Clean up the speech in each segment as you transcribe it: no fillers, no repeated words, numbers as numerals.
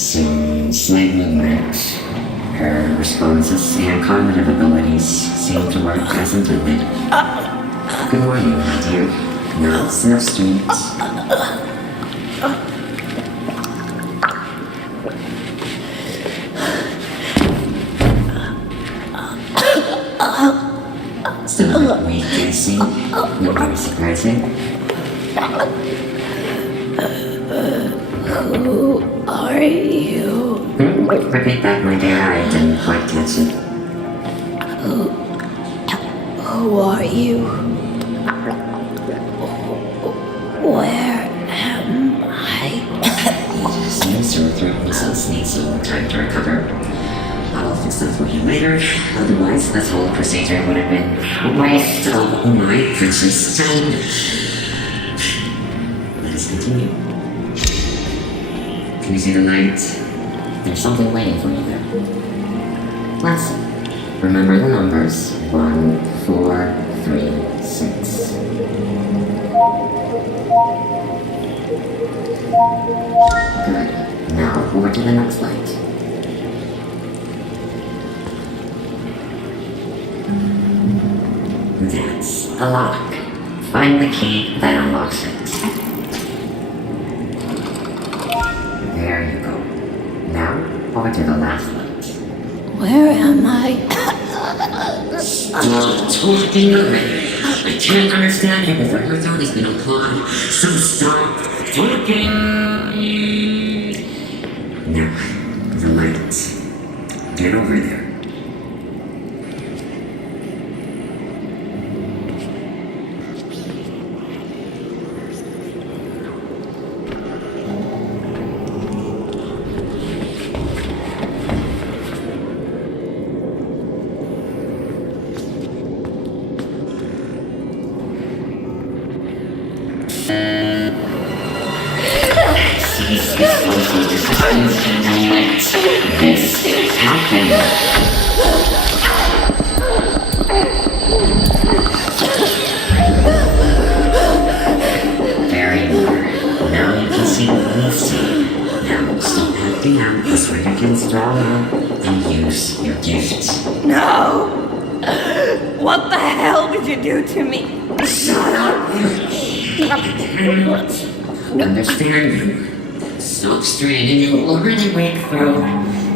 Some slight movement. Her responses and cognitive abilities seem to work as intended. Good morning, my dear. Now, Surf Street. So, we can see. No very surprising. Who are you? Repeat that, my dear. I didn't quite catch it. Who are you? Where am I? Seems your throat results need some time to recover. I'll fix that for you later. Otherwise, this whole procedure would have been a waste of my precious time. Let us continue. Can you see the light? There's something waiting for you there. Let's remember the numbers. 1, 4, 3, 6. Good. Now forward to the next light. That's a lock. Find the key that unlocks it. There you go. Now, over to the last light. Where am I? Stop talking already. I can't understand you before your throat has been applied. So stop talking. Now, the light. Get over there. This happened. Very good. Now you can see what we see. Now stop acting out so you can strong out and use your gifts. No! What the hell did you do to me? Shut up! Understand you. Stop straining, you'll already break through.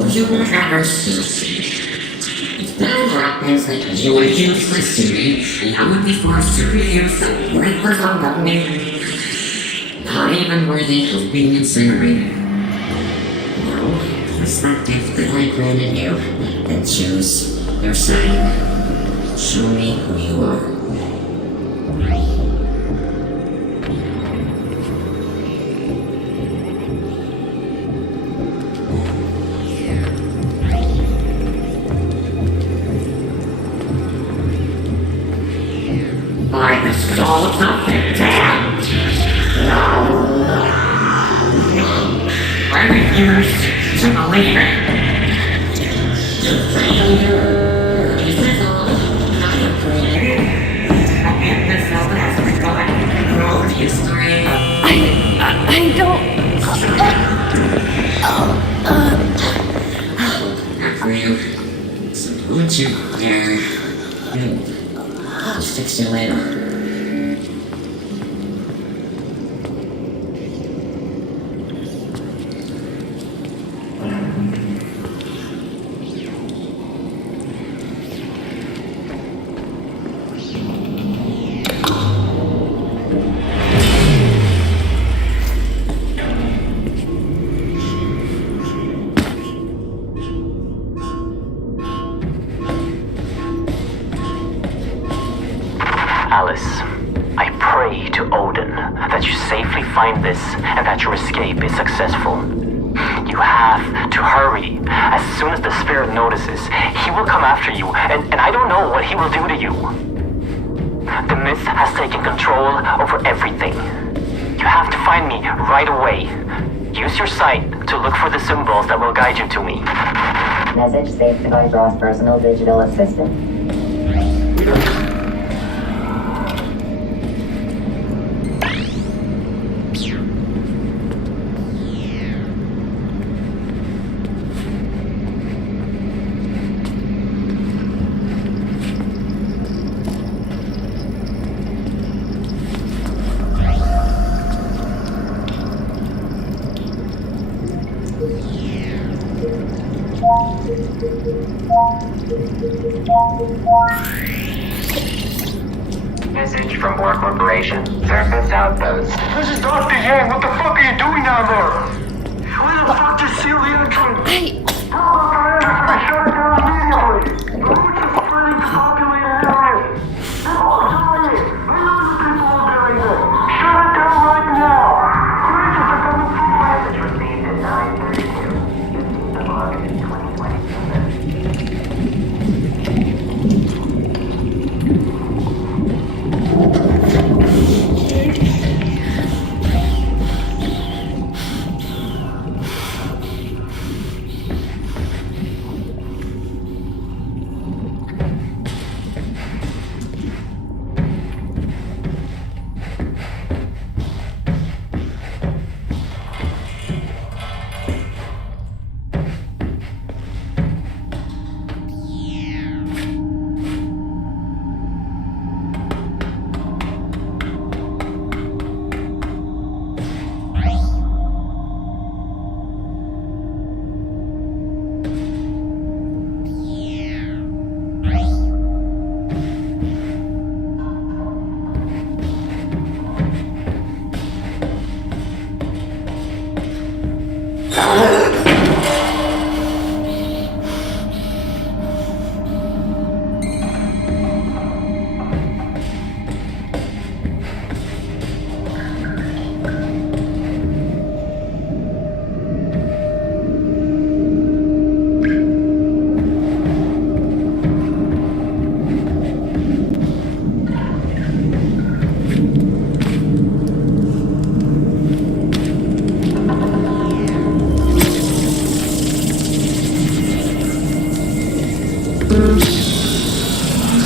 You will never succeed. If that happens, then you are useless to me, and I would be forced to review some worthless about me. Not even worthy of being incinerated. Now, use that gift that I granted you, and choose your side. Show me who you are. All something damn. I refuse to believe it. This is all not a creator. And this all has forgotten world history. I don't... After you, so don't you dare. I'll fix you later. Alice, I pray to Odin that you safely find this and that your escape is successful. You have to hurry. As soon as the spirit notices, he will come after you, and I don't know what he will do to you. The myth has taken control over everything. You have to find me right away. Use your sight to look for the symbols that will guide you to me. Message saved by Ross' personal digital assistant. Message from War Corporation. Surface outpost. This is Dr. Yang. What the fuck are you doing down there? Where the fuck to seal the entrance? Shut it down immediately. The roots are spreading to populated areas. People are dying. Millions of people are doing this. Shut it down right now. Creatures are coming from Message received at 9:32. 15th of August, 2027.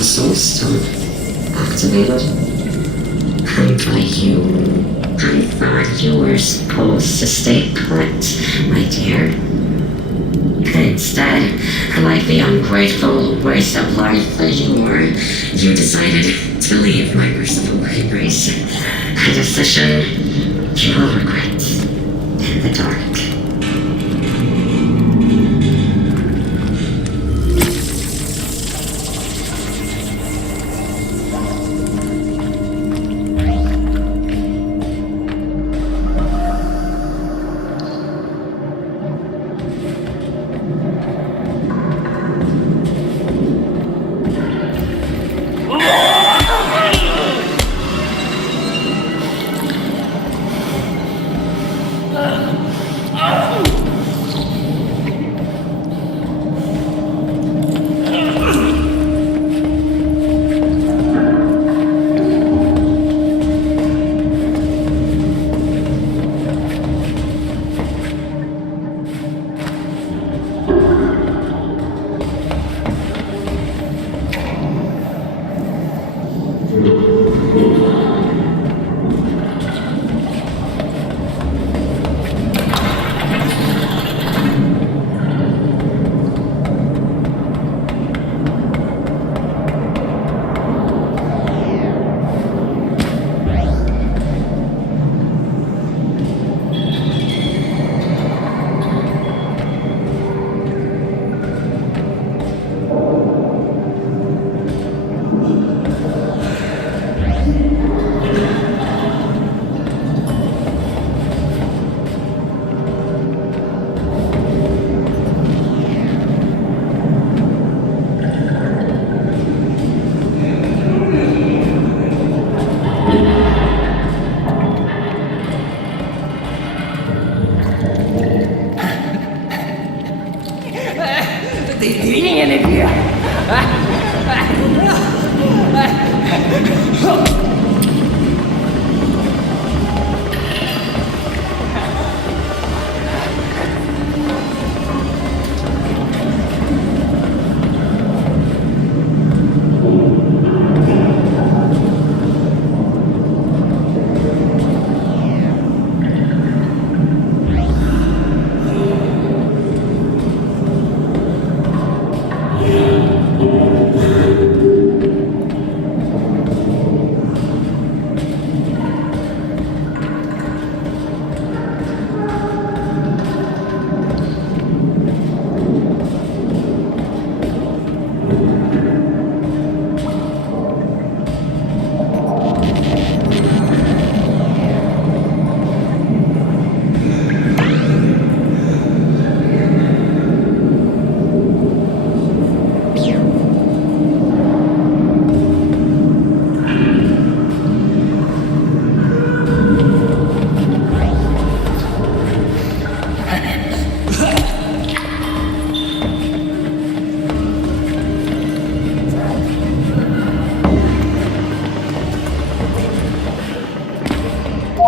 Soul Stone activated. I thought you were supposed to stay put, my dear. Instead, like the ungrateful waste of life that you were, you decided to leave my merciful embrace. A decision you will regret in the dark.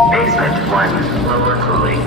Basement 1, lower cooling.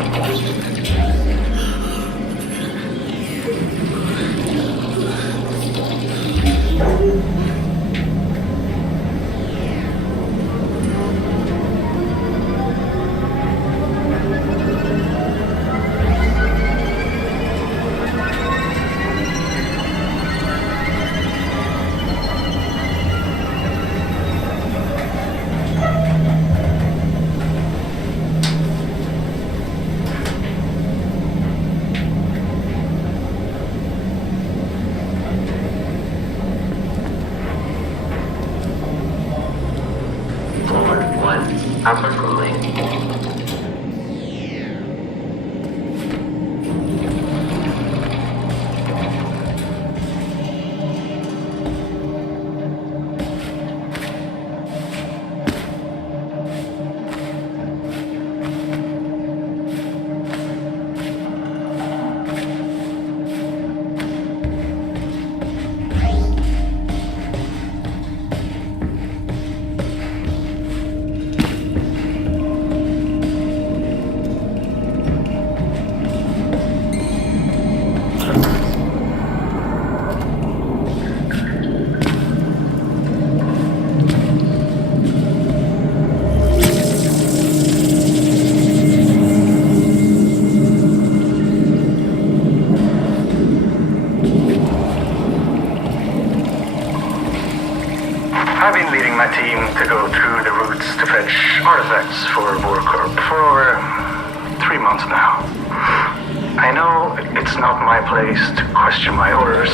Floor 1, upper cooling. I've been leading my team to go through the routes to fetch artifacts for Warcorp for over 3 months now. I know it's not my place to question my orders,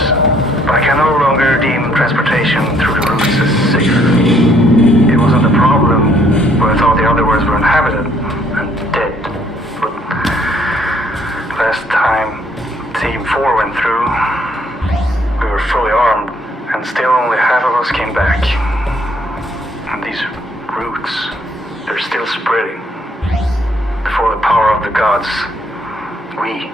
but I can no longer deem transportation through the routes as safe. It wasn't a problem when I thought the other worlds were inhabited and dead, but last time Team 4 went through, we were fully armed, and still only half of us came back. And these roots, they're still spreading. Before the power of the gods, we...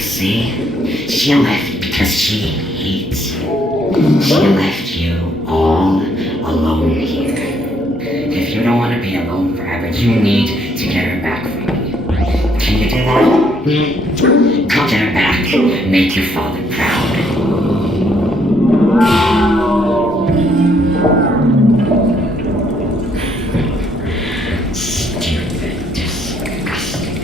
See? She left because she hates you. She left you all alone here. If you don't want to be alone forever, you need to get her back from me. Can you do that? Go get her back. Make your father proud. Stupid, disgusting.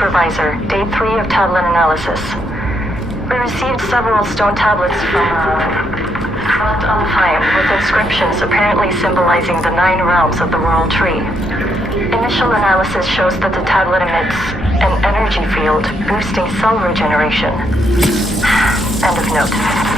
Supervisor, Day 3 of tablet analysis. We received several stone tablets from front on fire with inscriptions apparently symbolizing the 9 realms of the World Tree. Initial analysis shows that the tablet emits an energy field boosting cell regeneration. End of note.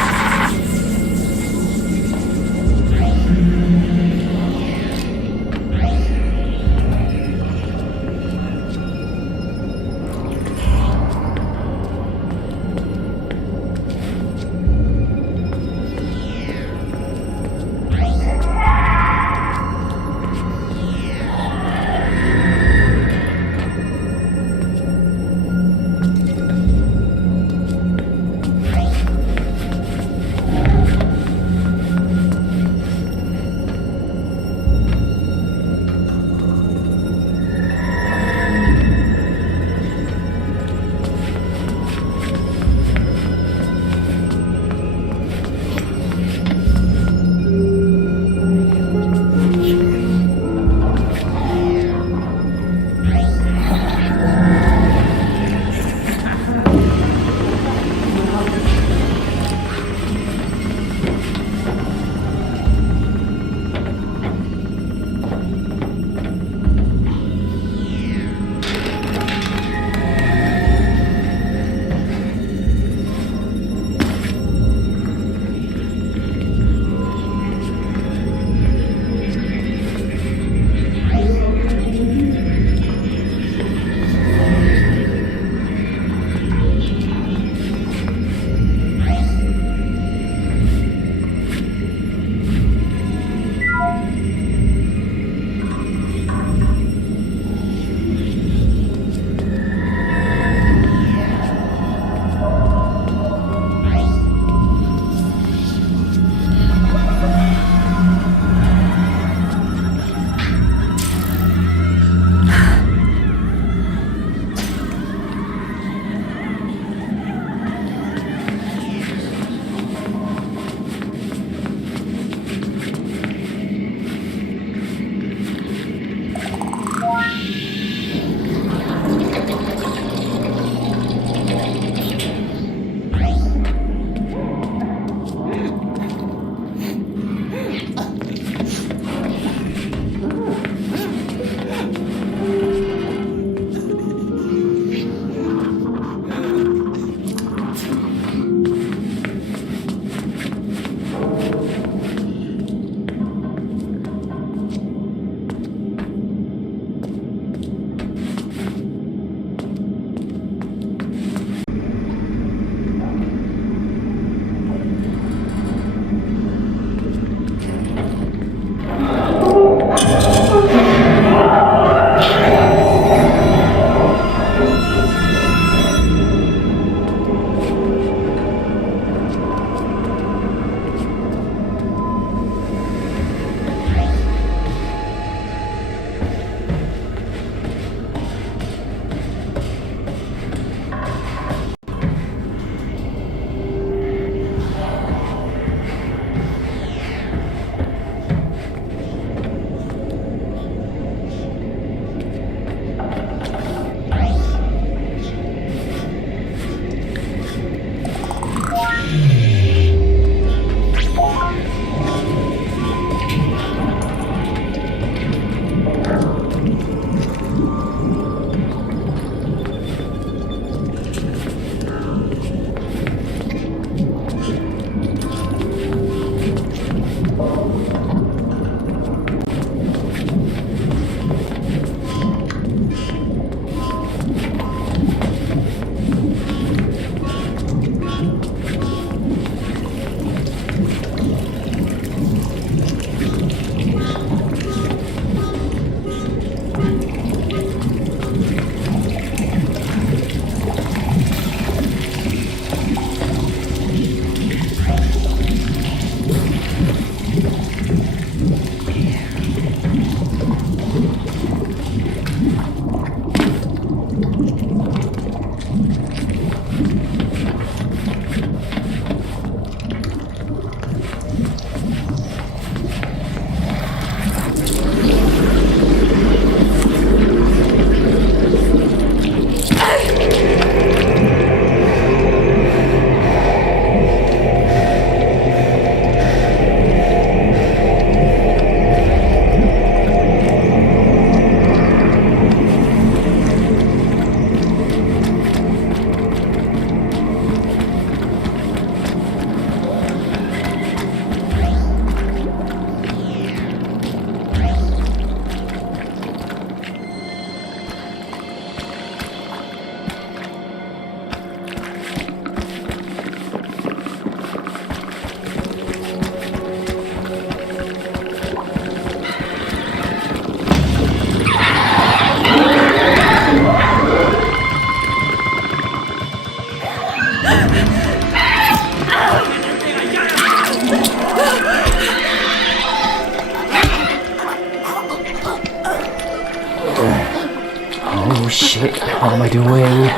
What am I doing?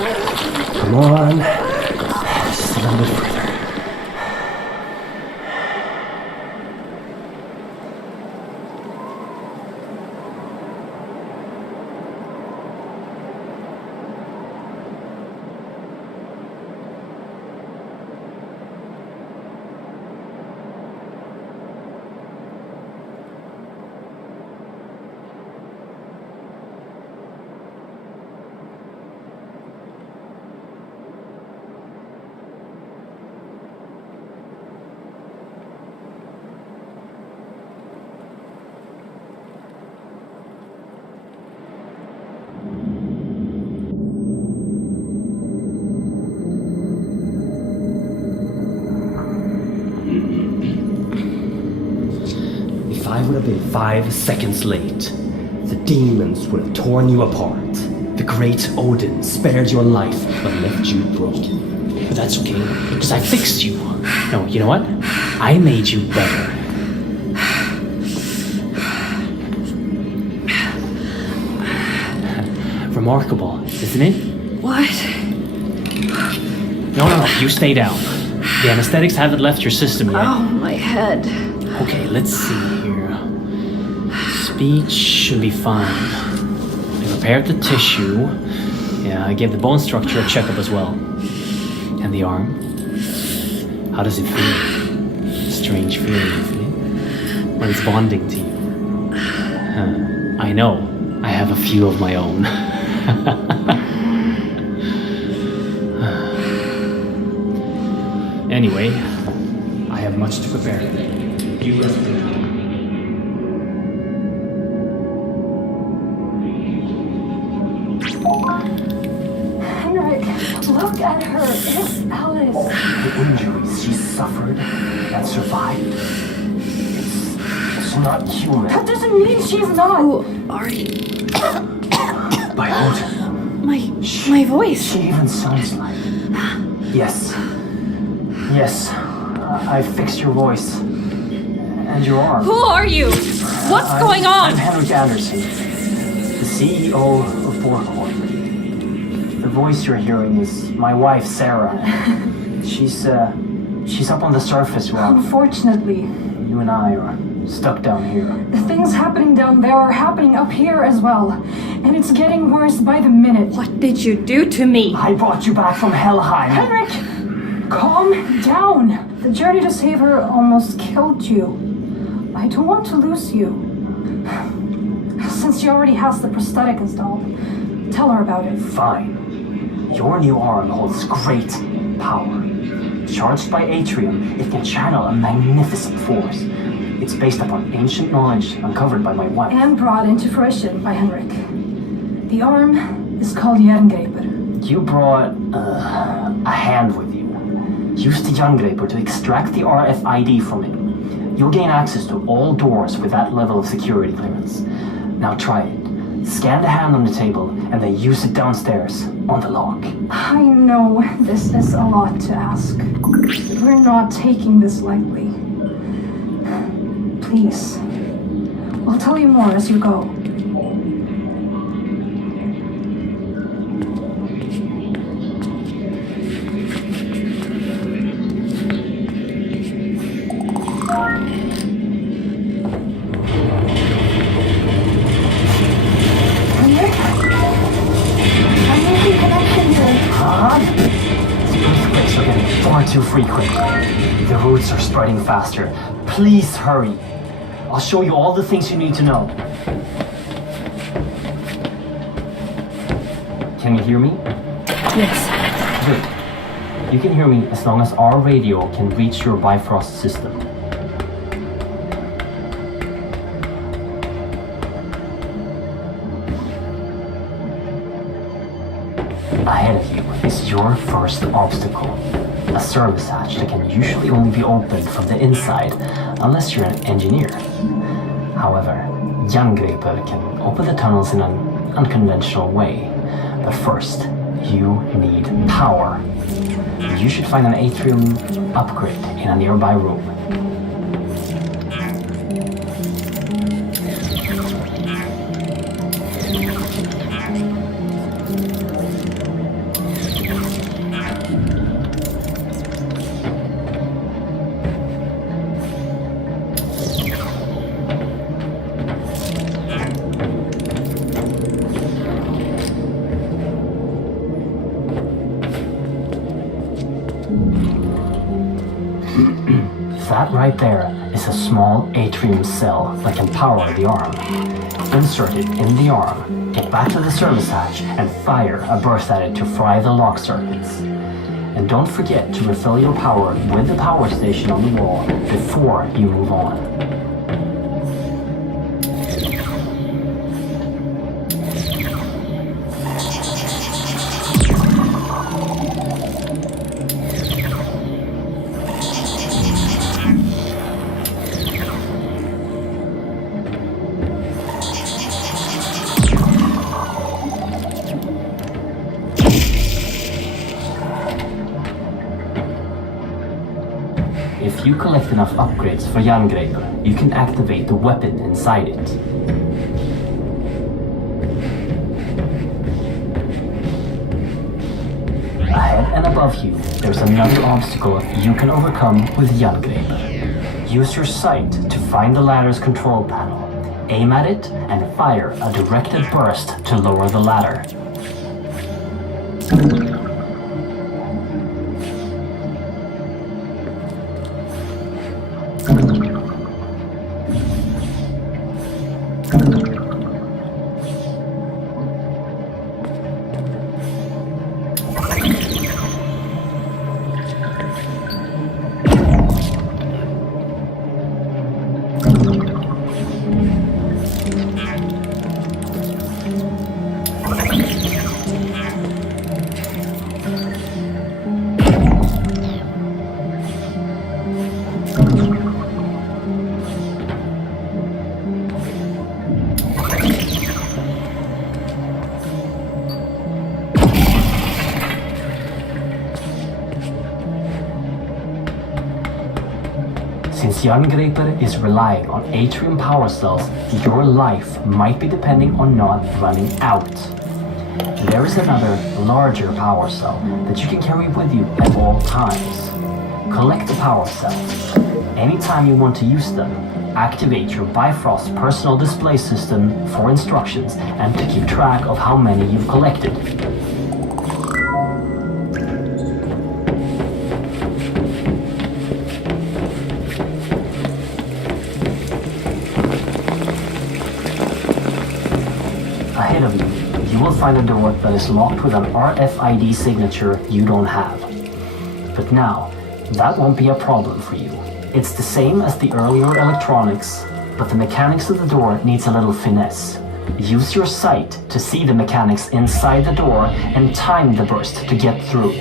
Come on. Just a little bit further. If I would have been 5 seconds late, the demons would have torn you apart. The great Odin spared your life but left you broken. But that's okay, because I fixed you. No, you know what? I made you better. Remarkable, isn't it? What? No, you stay down. The anesthetics haven't left your system yet. Oh, my head. Okay, let's see here. Speech should be fine. I repaired the tissue. Yeah, I gave the bone structure a checkup as well. And the arm? How does it feel? Strange feeling, isn't it? When it's bonding to you. I know. I have a few of my own. Anyway, I have much to prepare. You rest for now. Henrik, look at her. It's Alice. The injuries she suffered and survived. It's not human. That doesn't mean she's not. Who are you? By Odin. My voice. She even sounds like. Yes. Yes. I fixed your voice. And your arm. Who are you? What's going on? I'm Henrik Anderson, the CEO of Dcoy. The voice you're hearing is my wife, Sarah. She's up on the surface while Unfortunately, you and I are stuck down here. the things happening down there are happening up here as well. And it's getting worse by the minute. What did you do to me? I brought you back from Helheim. Henrik! Calm down. The journey to save her almost killed you. I don't want to lose you. Since she already has the prosthetic installed, tell her about it. Fine. Your new arm holds great power. Charged by Atrium, it can channel a magnificent force. It's based upon ancient knowledge uncovered by my wife. And brought into fruition by Henrik. The arm is called Jerngreper. You brought a hand with you. Use the Jerngreper to extract the RFID from it. You'll gain access to all doors with that level of security clearance. Now try it. Scan the hand on the table and then use it downstairs on the lock. I know this is a lot to ask. We're not taking this lightly. Please. I'll tell you more as you go. Too frequent. The roots are spreading faster. Please hurry. I'll show you all the things you need to know. Can you hear me? Yes. Good. You can hear me as long as our radio can reach your Bifrost system. Ahead of you is your first obstacle. A service hatch that can usually only be opened from the inside, unless you're an engineer. However, Jerngreper can open the tunnels in an unconventional way. But first, you need power. You should find an Atrium upgrade in a nearby room. That right there is a small atrium cell that can power the arm. Insert it in the arm, get back to the service hatch, and fire a burst at it to fry the lock circuits. And don't forget to refill your power with the power station on the wall before you move on. If you collect enough upgrades for Jangreber, you can activate the weapon inside it. Ahead and above you, there's another obstacle you can overcome with Jangreber. Use your sight to find the ladder's control panel. Aim at it and fire a directed burst to lower the ladder. Since Jangreber is relying on atrium power cells, your life might be depending on not running out. There is another, larger power cell that you can carry with you at all times. Collect the power cells. Anytime you want to use them, activate your Bifrost personal display system for instructions and to keep track of how many you've collected. Ahead of you, you will find a door that is locked with an RFID signature you don't have. But now, that won't be a problem for you. It's the same as the earlier electronics, but the mechanics of the door needs a little finesse. Use your sight to see the mechanics inside the door and time the burst to get through.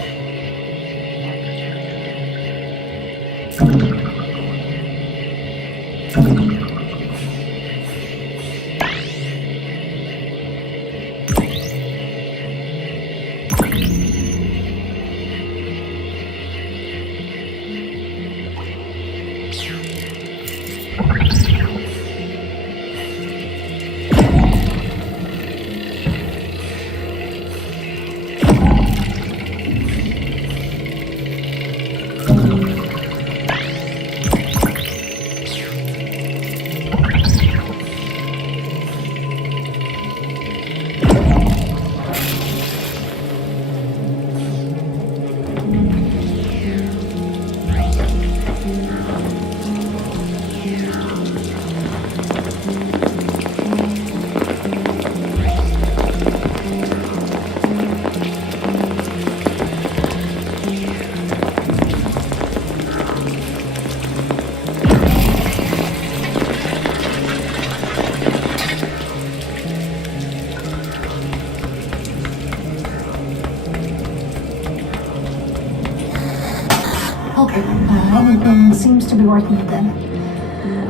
Everything seems to be working again.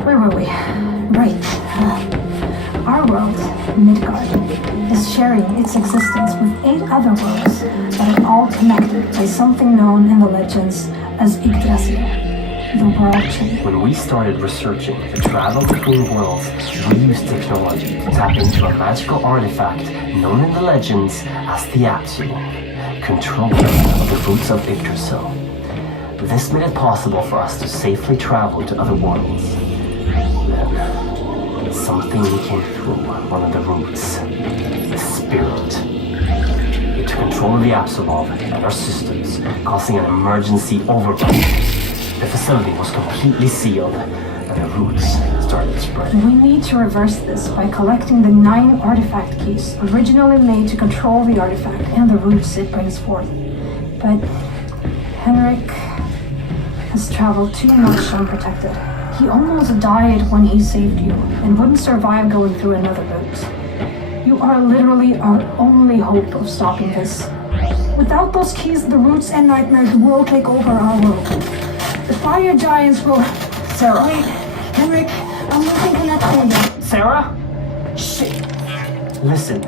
Where were we? Right. Our world, Midgard, is sharing its existence with 8 other worlds that are all connected by something known in the legends as Yggdrasil, the world tree. When we started researching the travel between worlds, we used technology to tap into a magical artifact known in the legends as the APSULOV, controller of the roots of Yggdrasil. This made it possible for us to safely travel to other worlds. Then, something came through one of the roots. The spirit. It took control of the APSULOV and our systems, causing an emergency override. the facility was completely sealed, and the roots started to spread. We need to reverse this by collecting the 9 artifact keys originally made to control the artifact and the roots it brings forth. But Henrik has traveled too much unprotected. He almost died when he saved you and wouldn't survive going through another route. You are literally our only hope of stopping this. Without those keys, the roots and nightmares will take over our world. The fire giants will... Sarah? Wait, Henrik, I'm looking for that. Sarah? Shit. Listen,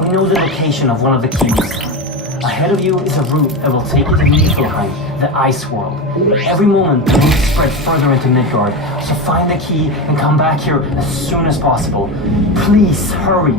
we know the location of one of the keys. Ahead of you is a route that will take you to Niflheim, the ice world. Every moment, the roots spread further into Midgard, so find the key and come back here as soon as possible. Please, hurry.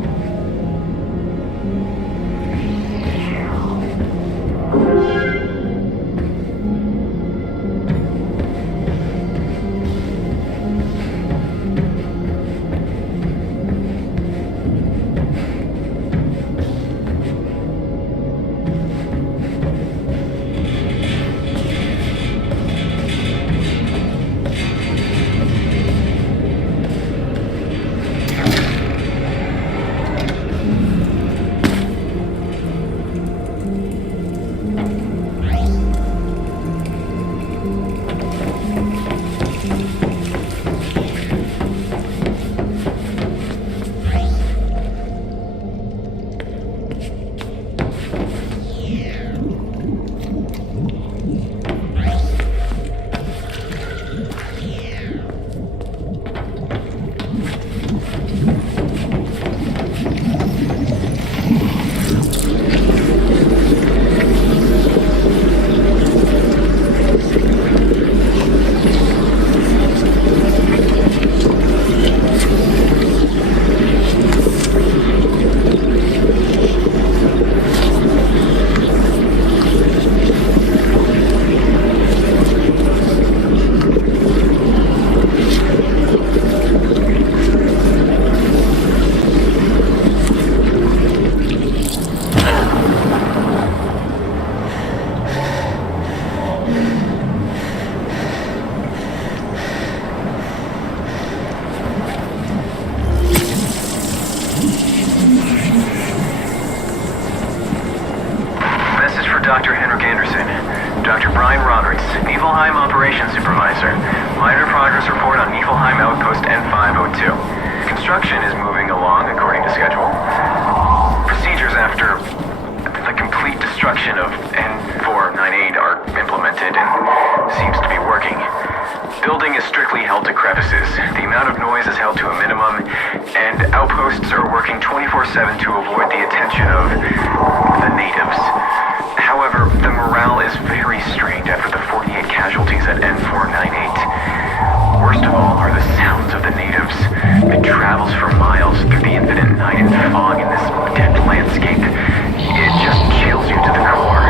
Dr. Henrik Anderson. Dr. Brian Roberts, Niflheim Operations Supervisor. Minor progress report on Niflheim Outpost N502. Construction is moving along according to schedule. Procedures after the complete destruction of N498 are implemented and seems to be working. Building is strictly held to crevices. The amount of noise is held to a minimum, and outposts are working 24/7 to avoid the attention of the natives. However, the morale is very strained after the 48 casualties at N498. Worst of all are the sounds of the natives. It travels for miles through the infinite night and fog in this dead landscape. It just chills you to the core.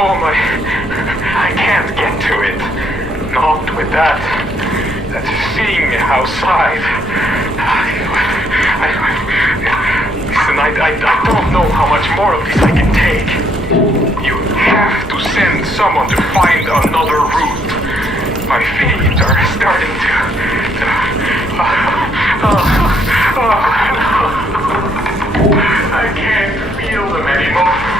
home. I can't get to it. Not with that thing outside. Listen, I don't know how much more of this I can take. You have to send someone to find another route. My feet are starting to I can't feel them anymore.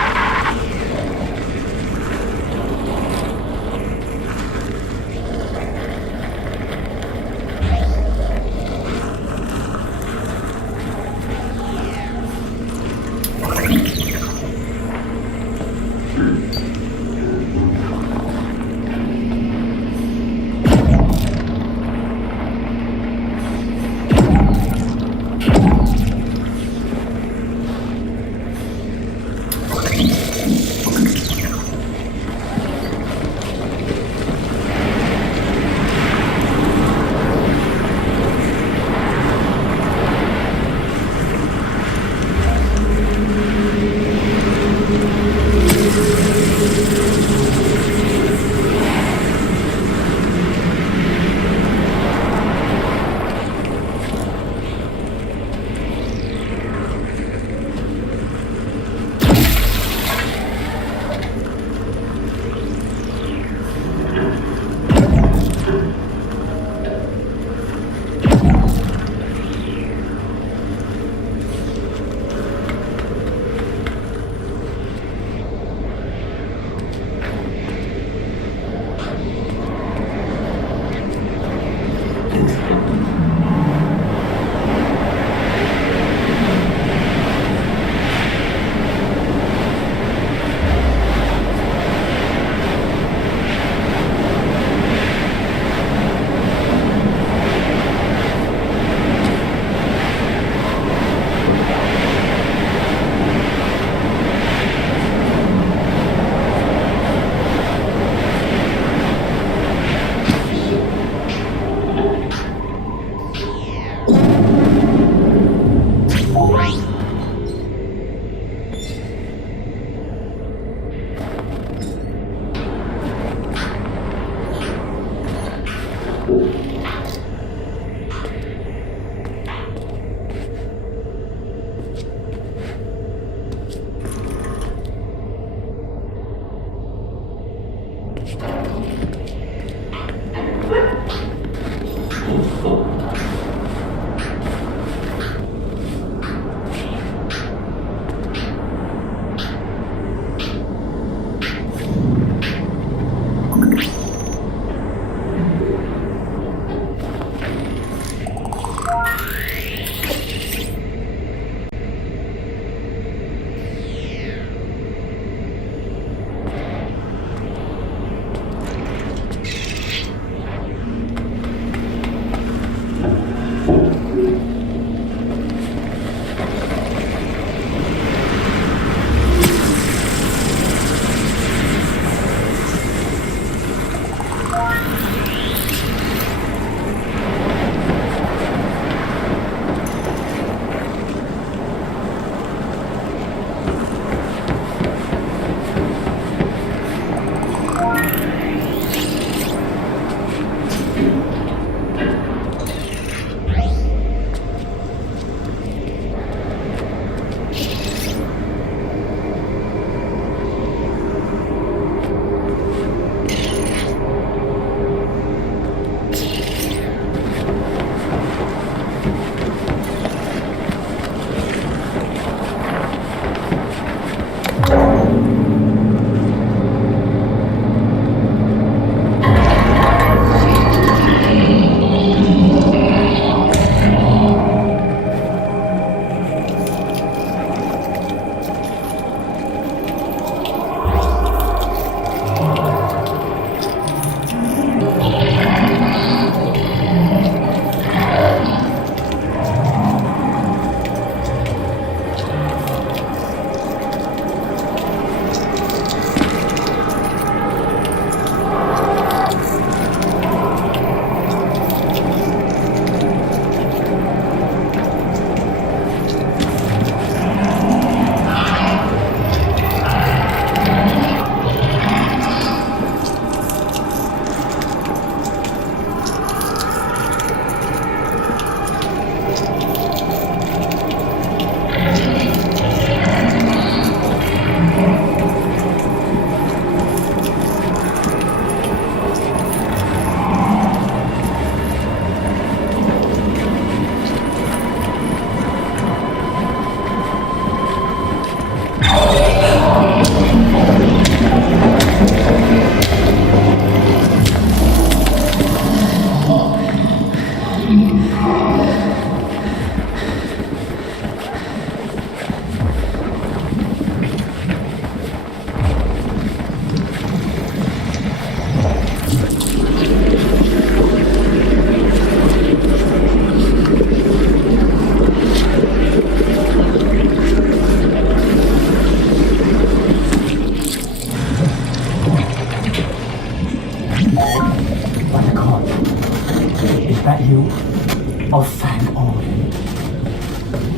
you? Oh, thank Odin.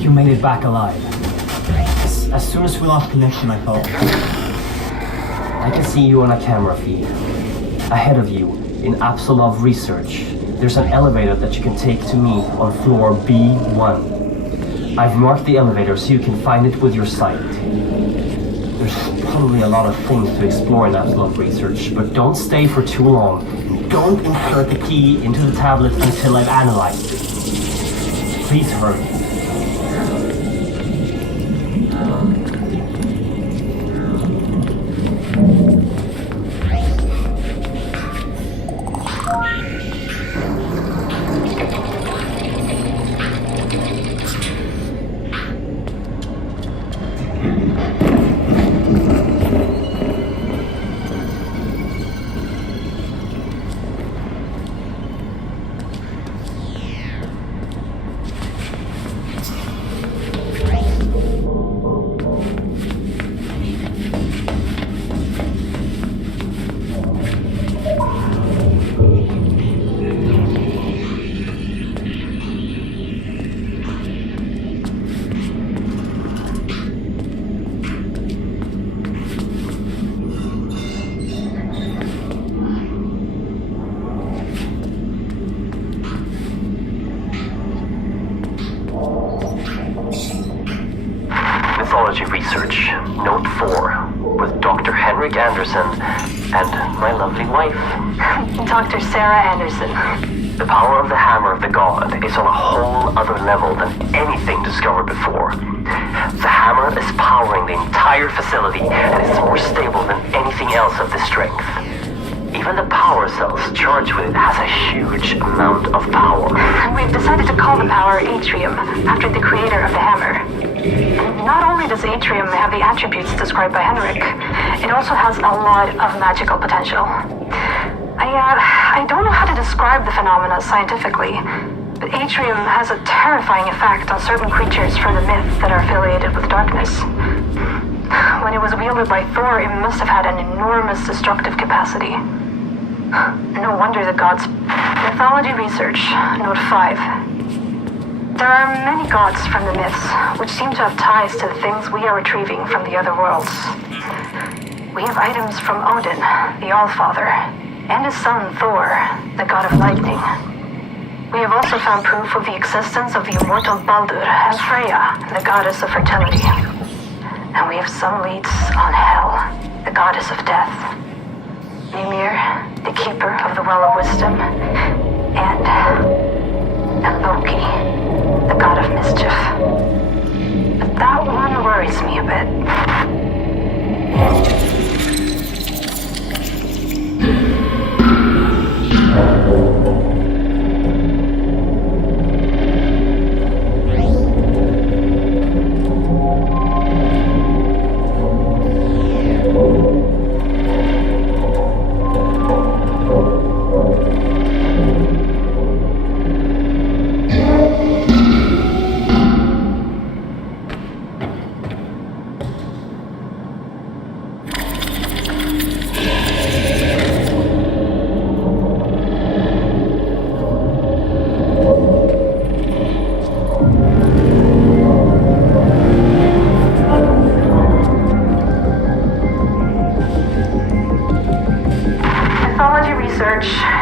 You made it back alive. As soon as we lost connection, I thought... I can see you on a camera feed. Ahead of you, in APSULOV research, there's an elevator that you can take to me on floor B1. I've marked the elevator so you can find it with your sight. There's probably a lot of things to explore in APSULOV research, but don't stay for too long. And don't insert the key into the tablet until I've analyzed it. Please hurry. Mythology research, note 4, with Dr. Henrik Anderson and my lovely wife. Dr. Sarah Anderson. The power of the hammer of the god is on a whole other level than anything discovered before. The hammer is powering the entire facility and is more stable than anything else of this strength. Even the power cells charged with it has a huge amount of power. We've decided to call the power Atrium, after the creator of the hammer. Not only does Atrium have the attributes described by Henrik, it also has a lot of magical potential. I don't know how to describe the phenomena scientifically, but Atrium has a terrifying effect on certain creatures from the myth that are affiliated with darkness. When it was wielded by Thor, it must have had an enormous destructive capacity. No wonder the gods... Mythology research, note 5. There are many gods from the myths, which seem to have ties to the things we are retrieving from the other worlds. We have items from Odin, the Allfather, and his son Thor, the god of lightning. We have also found proof of the existence of the immortal Baldur and Freya, the goddess of fertility. And we have some leads on Hel, the goddess of death, Mimir, the keeper of the Well of Wisdom, and Loki, the god of mischief. But that one worries me a bit.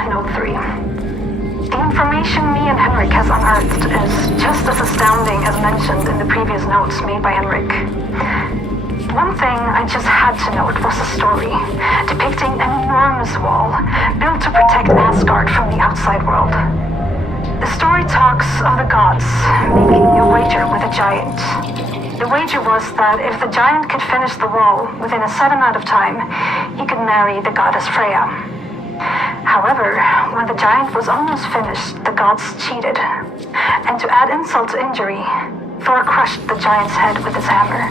Note 3. The information me and Henrik has unearthed is just as astounding as mentioned in the previous notes made by Henrik. One thing I just had to note was a story depicting an enormous wall built to protect Asgard from the outside world. The story talks of the gods making a wager with a giant. The wager was that if the giant could finish the wall within a set amount of time, he could marry the goddess Freya. However, when the giant was almost finished, the gods cheated. And to add insult to injury, Thor crushed the giant's head with his hammer.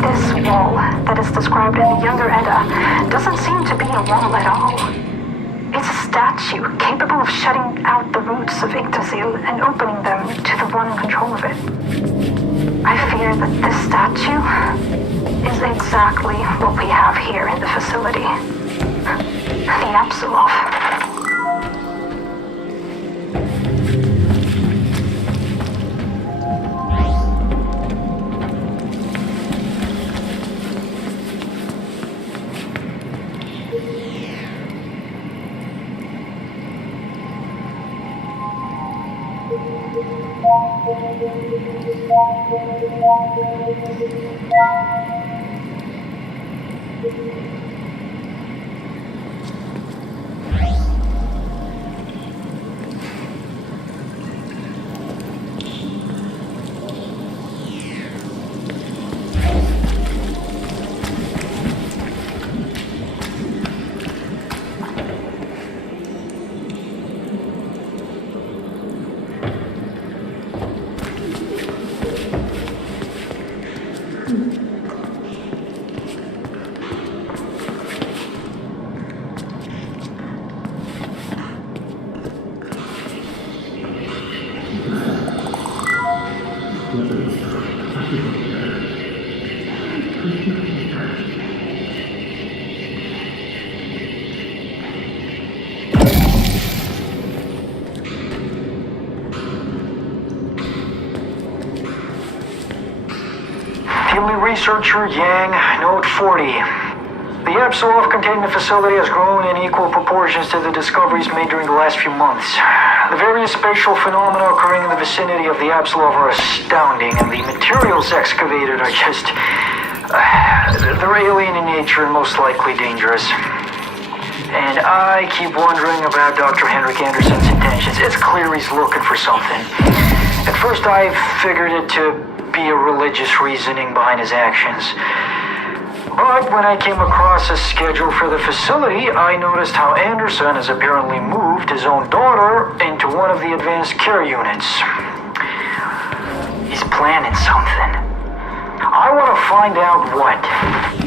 This wall that is described in the Younger Edda doesn't seem to be a wall at all. It's a statue capable of shutting out the roots of Yggdrasil and opening them to the one in control of it. I fear that this statue is exactly what we have here in the facility. The APSULOV. Researcher Yang, Note 40. The APSULOV contained in the facility has grown in equal proportions to the discoveries made during the last few months. The various spatial phenomena occurring in the vicinity of the APSULOV are astounding, and the materials excavated are just... they're alien in nature and most likely dangerous. And I keep wondering about Dr. Henrik Anderson's intentions. It's clear he's looking for something. At first I figured it to be a religious reasoning behind his actions. But when I came across a schedule for the facility, I noticed how Anderson has apparently moved his own daughter into one of the advanced care units. He's planning something. I want to find out what.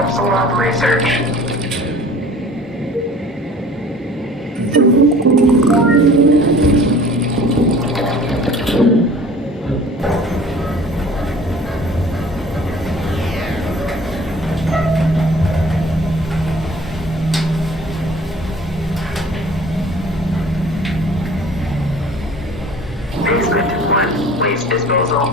APSULOV research. Basement 1, waste disposal.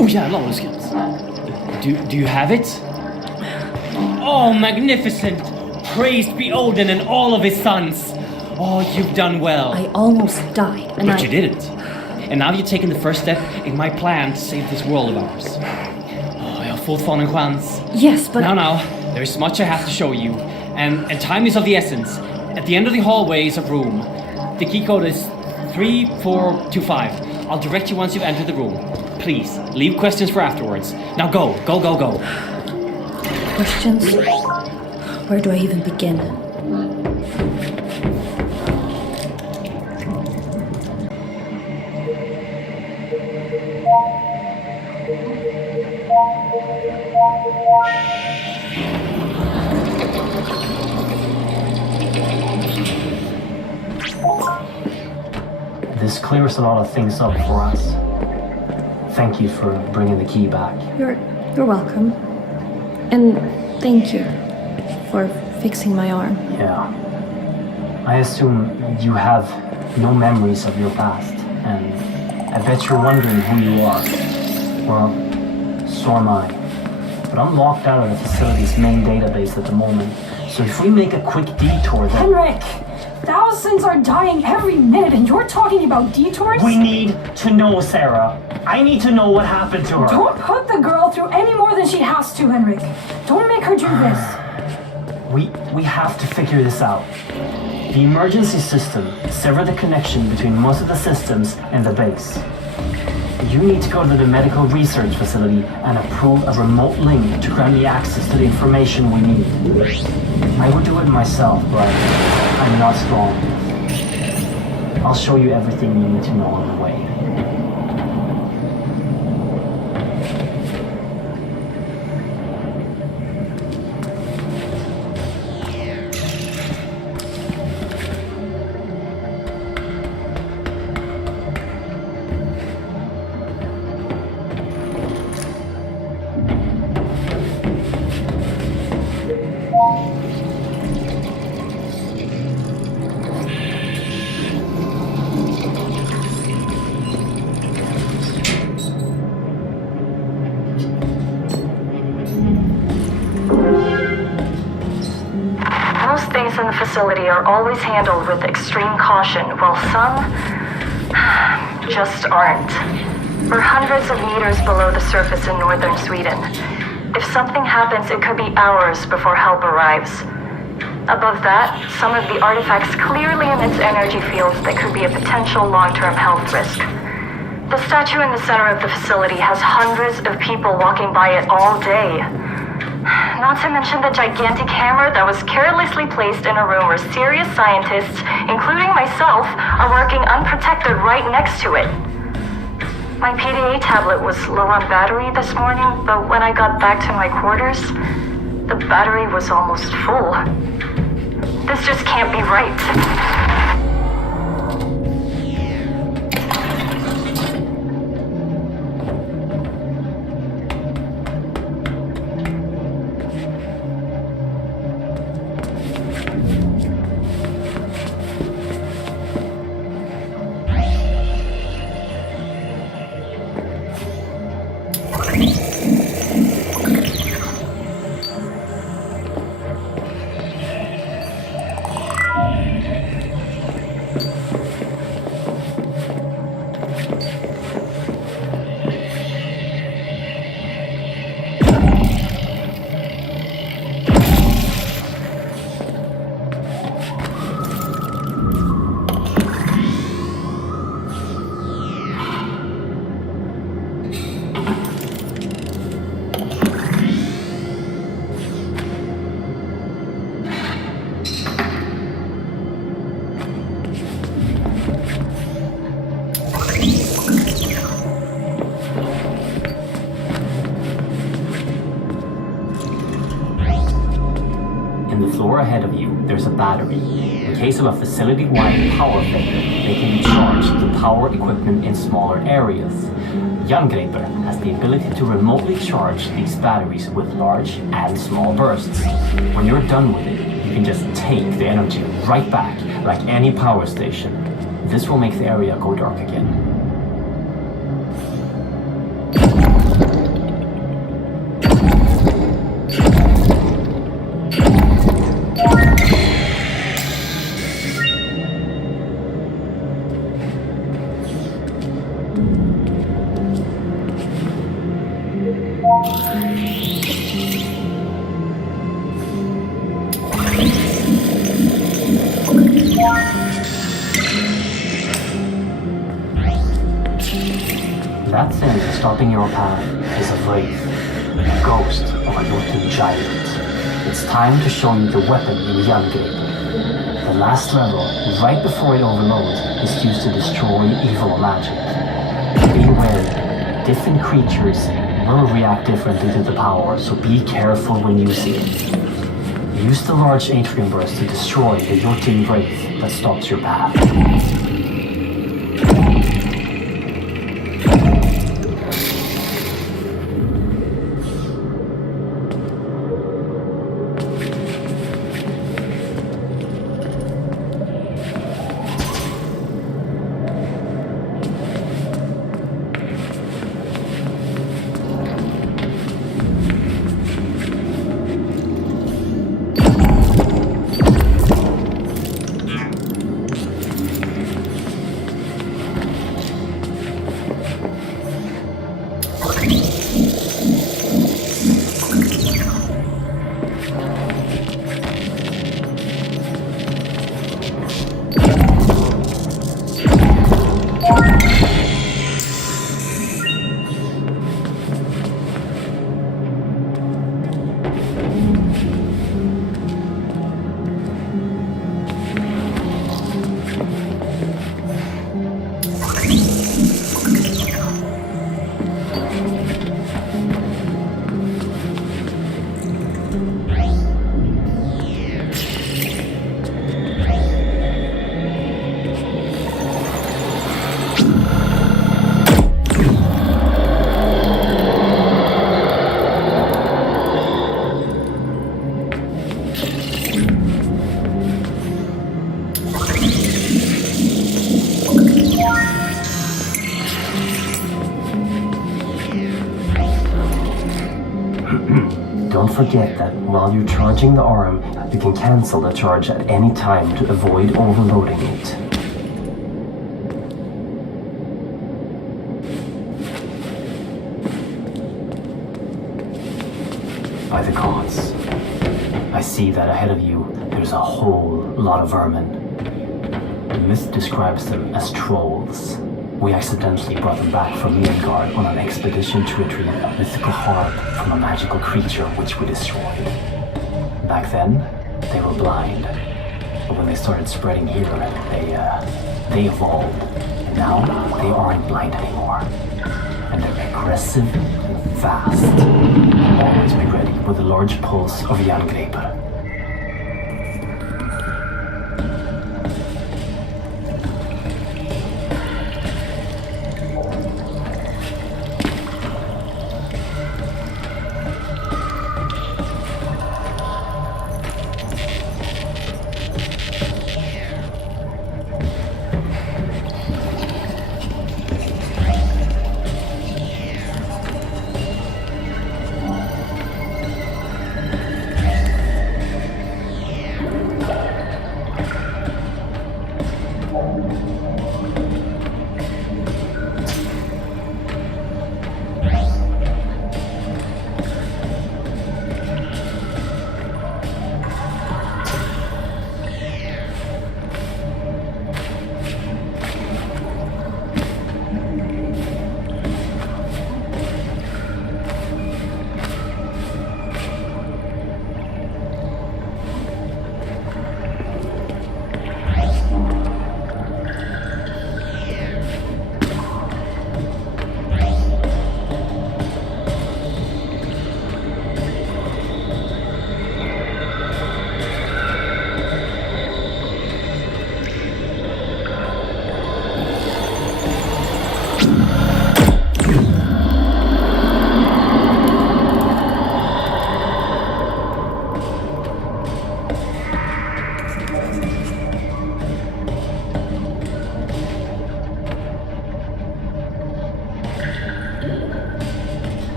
Oh jävlar vad det do you have it? Oh, magnificent! Praised be Odin and all of his sons! Oh, you've done well. I almost died, and But you didn't. And now you've taken the first step in my plan to save this world of ours. Oh, jag har fortfarande en chans. Yes, but... Now, there's much I have to show you. And time is of the essence. At the end of the hallway is a room. The key code is 3425. I'll direct you once you've entered the room. Please, leave questions for afterwards. Now go. Questions? Where do I even begin? This clears a lot of things up for us. Thank you for bringing the key back. You're welcome. And Thank you for fixing my arm. Yeah. I assume you have no memories of your past, and I bet you're wondering who you are. Well, so am I. But I'm locked out of the facility's main database at the moment, so if we make a quick detour then... Henrik! Thousands are dying every minute and you're talking about detours? We need to know, Sarah. I need to know what happened to her. Don't put the girl through any more than she has to, Henrik. Don't make her do this. We have to figure this out. The emergency system severed the connection between most of the systems and the base. You need to go to the medical research facility and approve a remote link to grant me access to the information we need. I would do it myself, but I'm not strong. I'll show you everything you need to know on the way. In the facility are always handled with extreme caution, while some just aren't. We're hundreds of meters below the surface in northern Sweden. If something happens, it could be hours before help arrives. Above that, some of the artifacts clearly emit energy fields that could be a potential long-term health risk. The statue in the center of the facility has hundreds of people walking by it all day. Not to mention the gigantic hammer that was carelessly placed in a room where serious scientists, including myself, are working unprotected right next to it. My PDA tablet was low on battery this morning, but when I got back to my quarters, the battery was almost full. This just can't be right. Ahead of you, there's a battery. In case of a facility-wide power failure, they can be charged to power equipment in smaller areas. Jangreper has the ability to remotely charge these batteries with large and small bursts. When you're done with it, you can just take the energy right back, like any power station. This will make the area go dark again. That thing stopping your path is a wraith, a ghost of a Jotun giant. It's time to show you the weapon in Jangreper. The last level, right before it overloads, is used to destroy evil magic. Be wary, different creatures will react differently to the power, so be careful when you see it. Use the large atrium burst to destroy the Jotun wraith that stops your path. Don't forget that while you're charging the arm, you can cancel the charge at any time to avoid overloading it. By the gods, I see that ahead of you there's a whole lot of vermin. The myth describes them as trolls. We accidentally brought them back from Midgard on an expedition to retrieve a mythical harp from a magical creature which we destroyed. Back then, they were blind. But when they started spreading here, they evolved. And now, they aren't blind anymore. And they're aggressive and fast. Always be ready with a large pulse of Jangreper.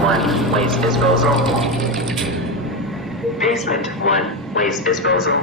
1, waste disposal. Basement 1, waste disposal.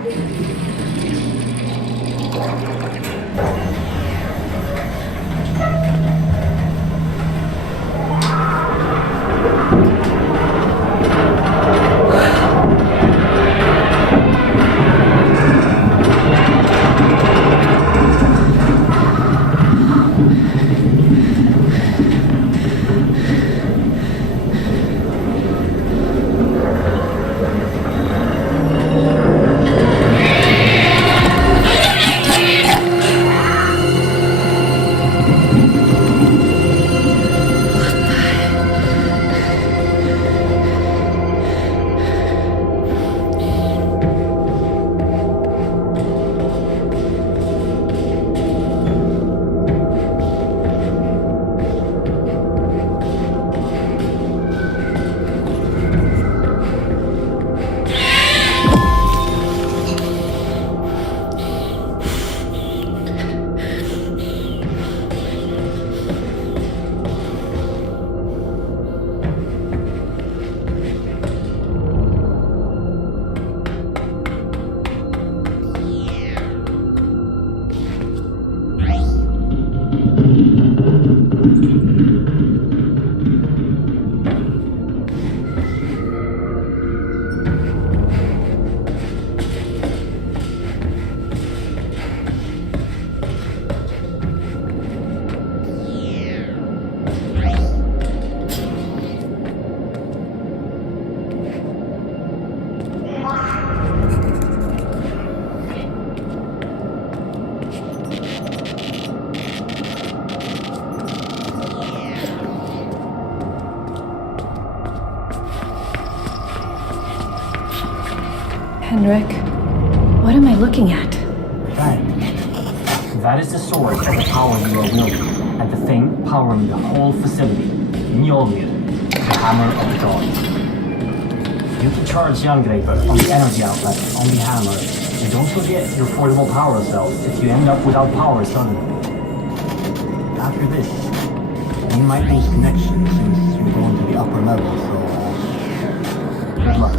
Henrik, what am I looking at? That is the source of the power you are wielding, and the thing powering the whole facility. Mjolnir, the hammer of the gods. You can charge Jangreper on the energy outlet on the hammer, and don't forget your portable power cells if you end up without power suddenly. After this, we might lose connection since you're going to the upper level, so good luck.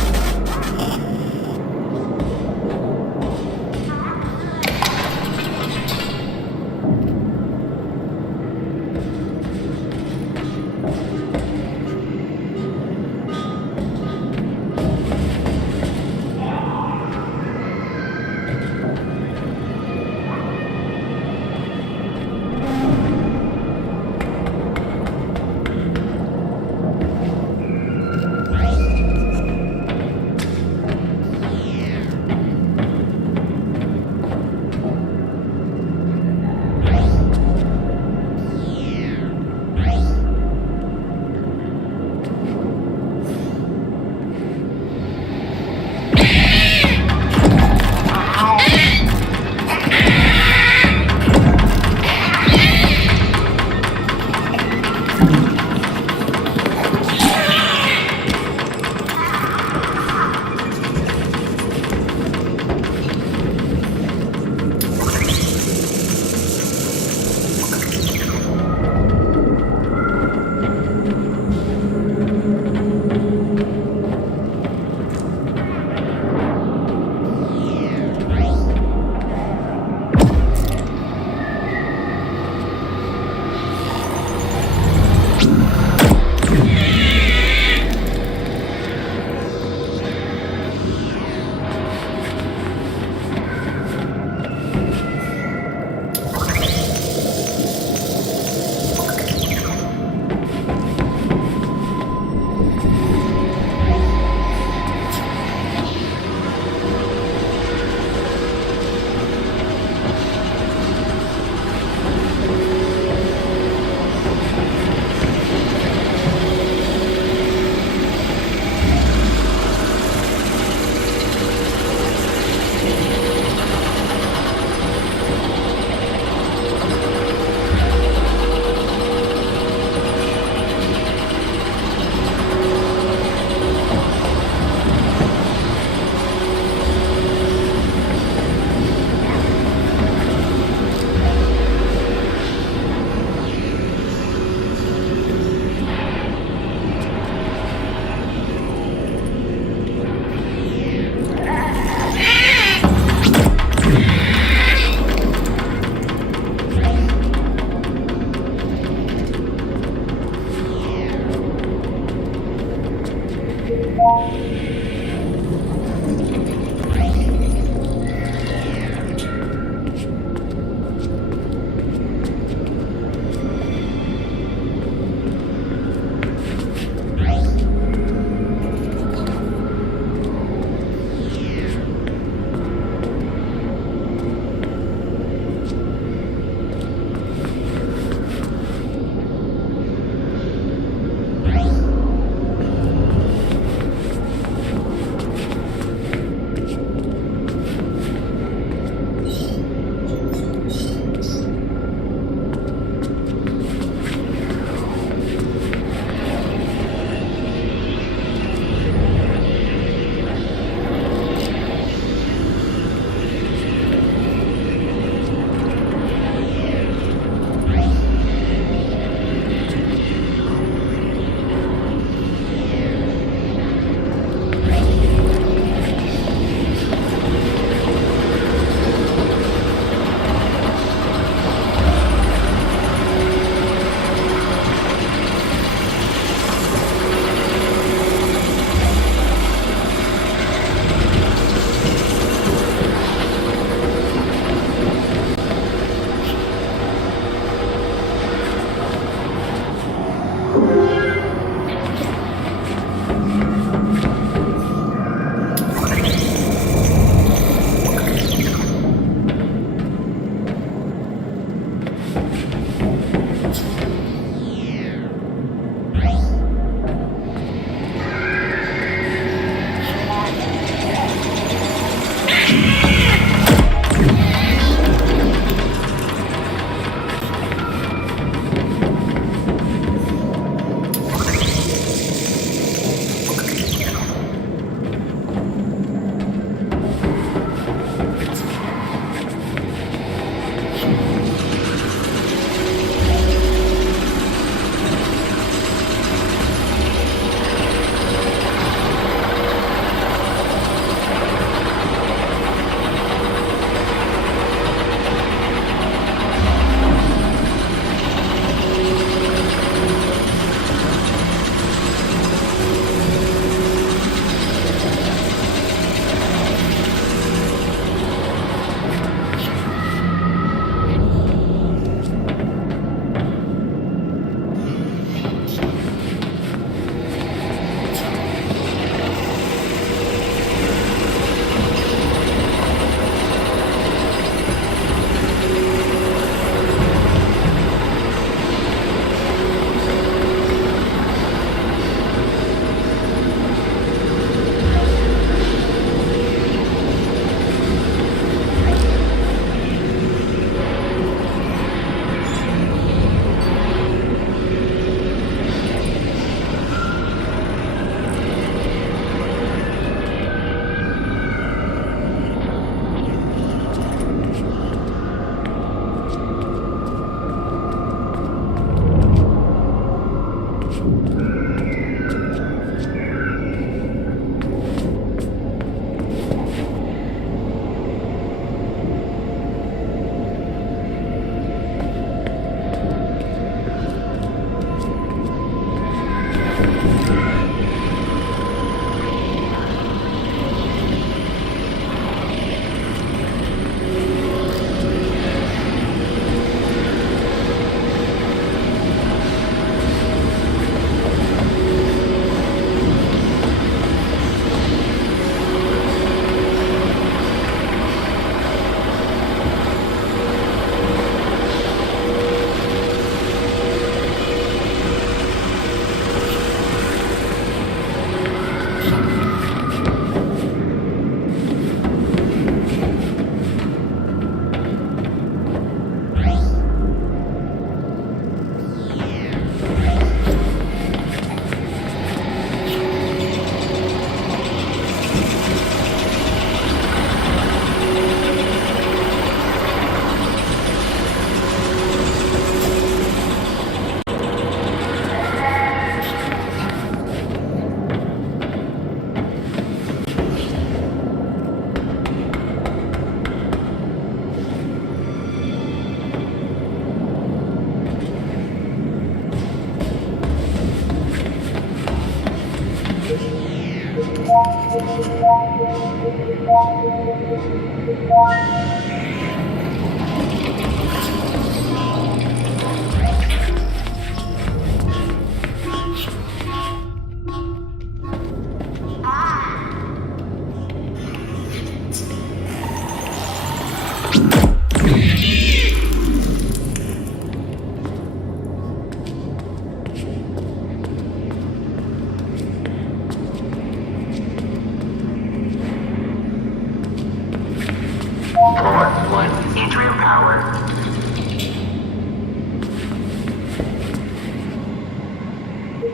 Floor 1, atrium power.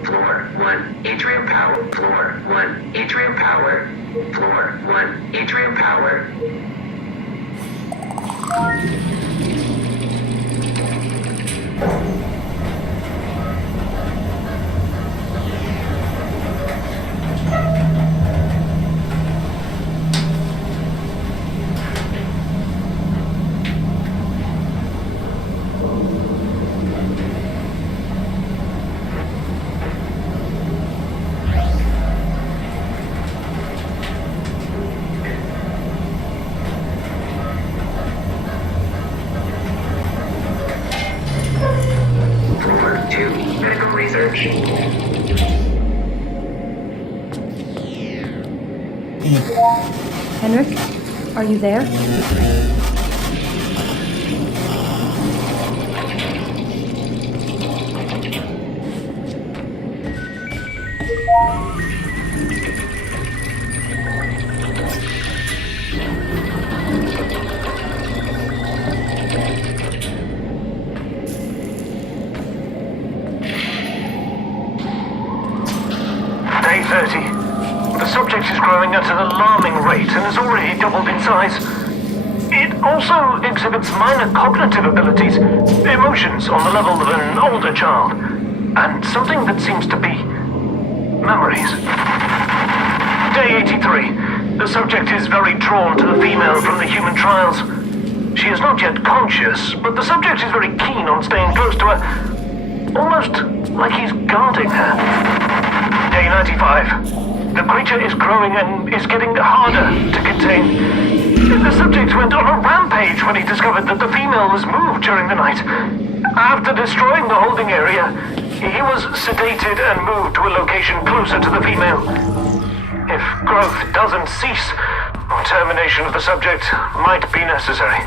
Floor 1, atrium power. Floor 1, atrium power. Floor 1, atrium power. Floor 2, medical research. Henrik, are you there? Day 30. The subject is growing at an alarming rate and has already doubled in size. It also exhibits minor cognitive abilities, emotions on the level of an older child, and something that seems to be memories. Day 83. The subject is very drawn to the female from the human trials. She is not yet conscious, but the subject is very keen on staying close to her, almost like he's guarding her. Day 95. The creature is growing and is getting harder to contain. The subject went on a rampage when he discovered that the female was moved during the night. After destroying the holding area, he was sedated and moved to a location closer to the female. If growth doesn't cease, termination of the subject might be necessary.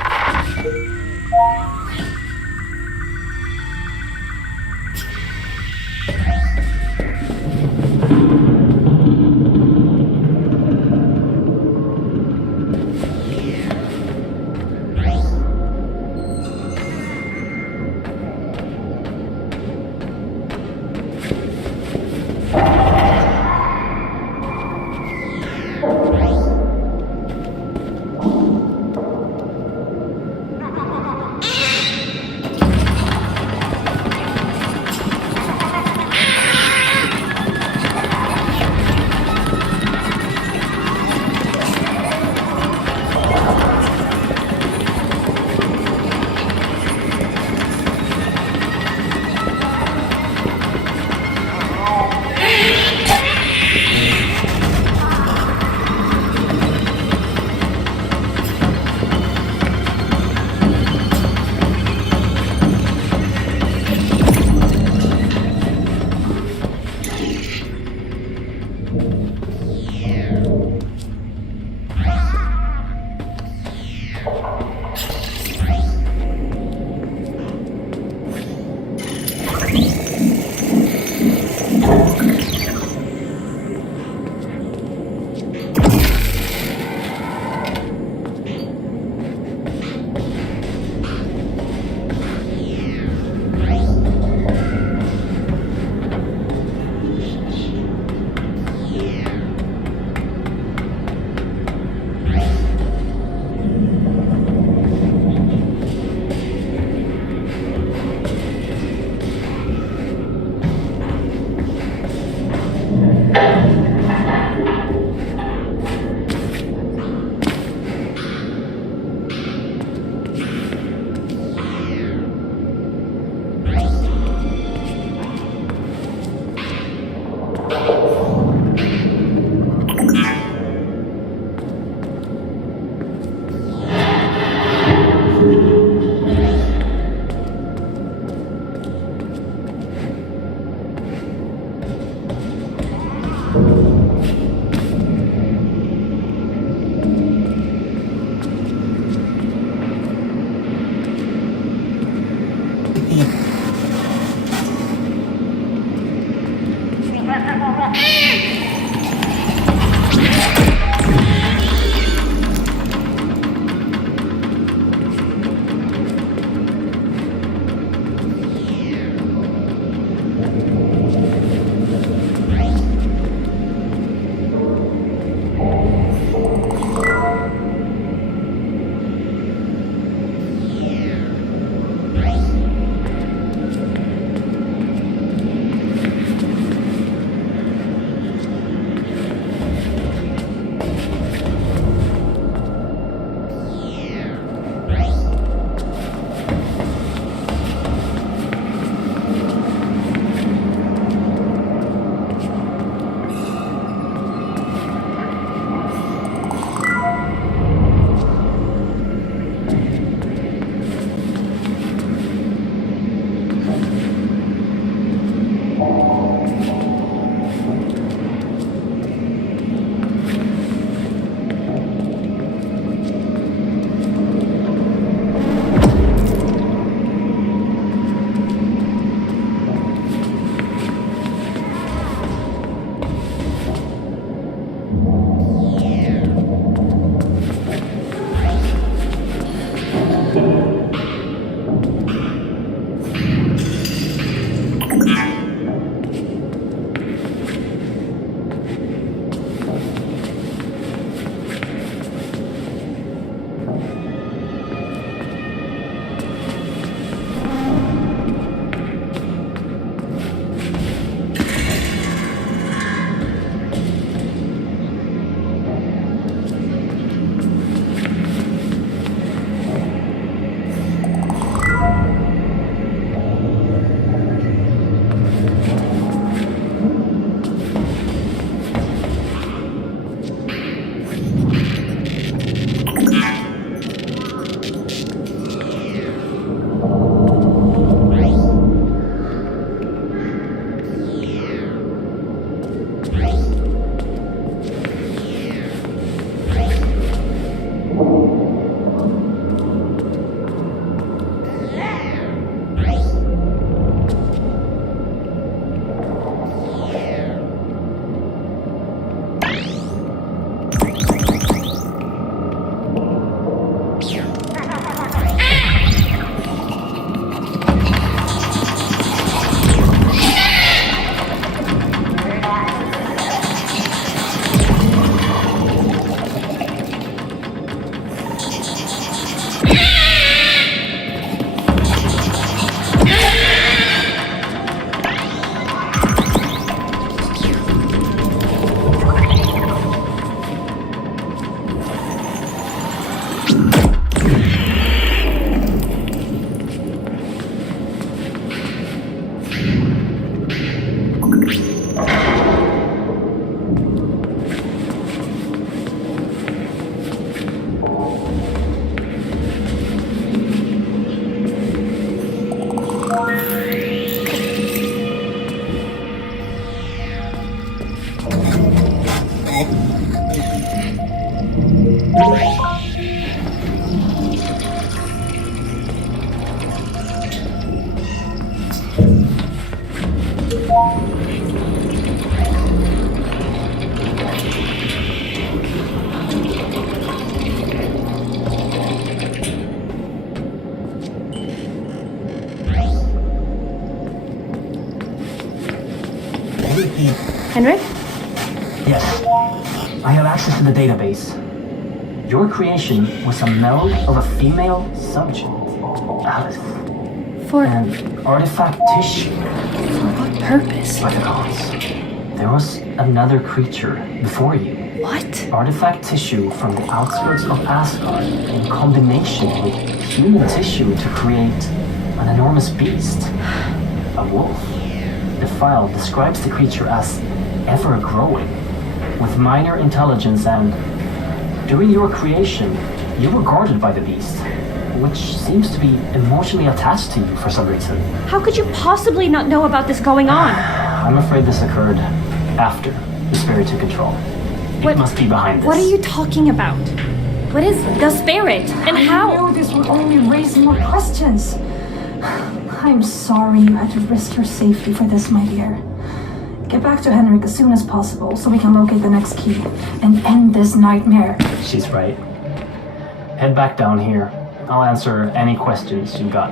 Henrik? Yes, I have access to the database. Your creation was a meld of a female subject, Alice, For and artifact tissue. what purpose? By the gods, there was another creature before you. What? Artifact tissue from the outskirts of Asgard in combination with human tissue to create an enormous beast, a wolf. The file describes the creature as ever-growing, with minor intelligence, and during your creation, you were guarded by the beast, which seems to be emotionally attached to you for some reason. How could you possibly not know about this going on? I'm afraid this occurred after the spirit took control. What- It must be behind this. What are you talking about? What is the spirit, and I how? knew this would only raise more questions. I'm sorry you had to risk your safety for this, my dear. Get back to Henrik as soon as possible so we can locate the next key and end this nightmare. She's right. Head back down here. I'll answer any questions you got.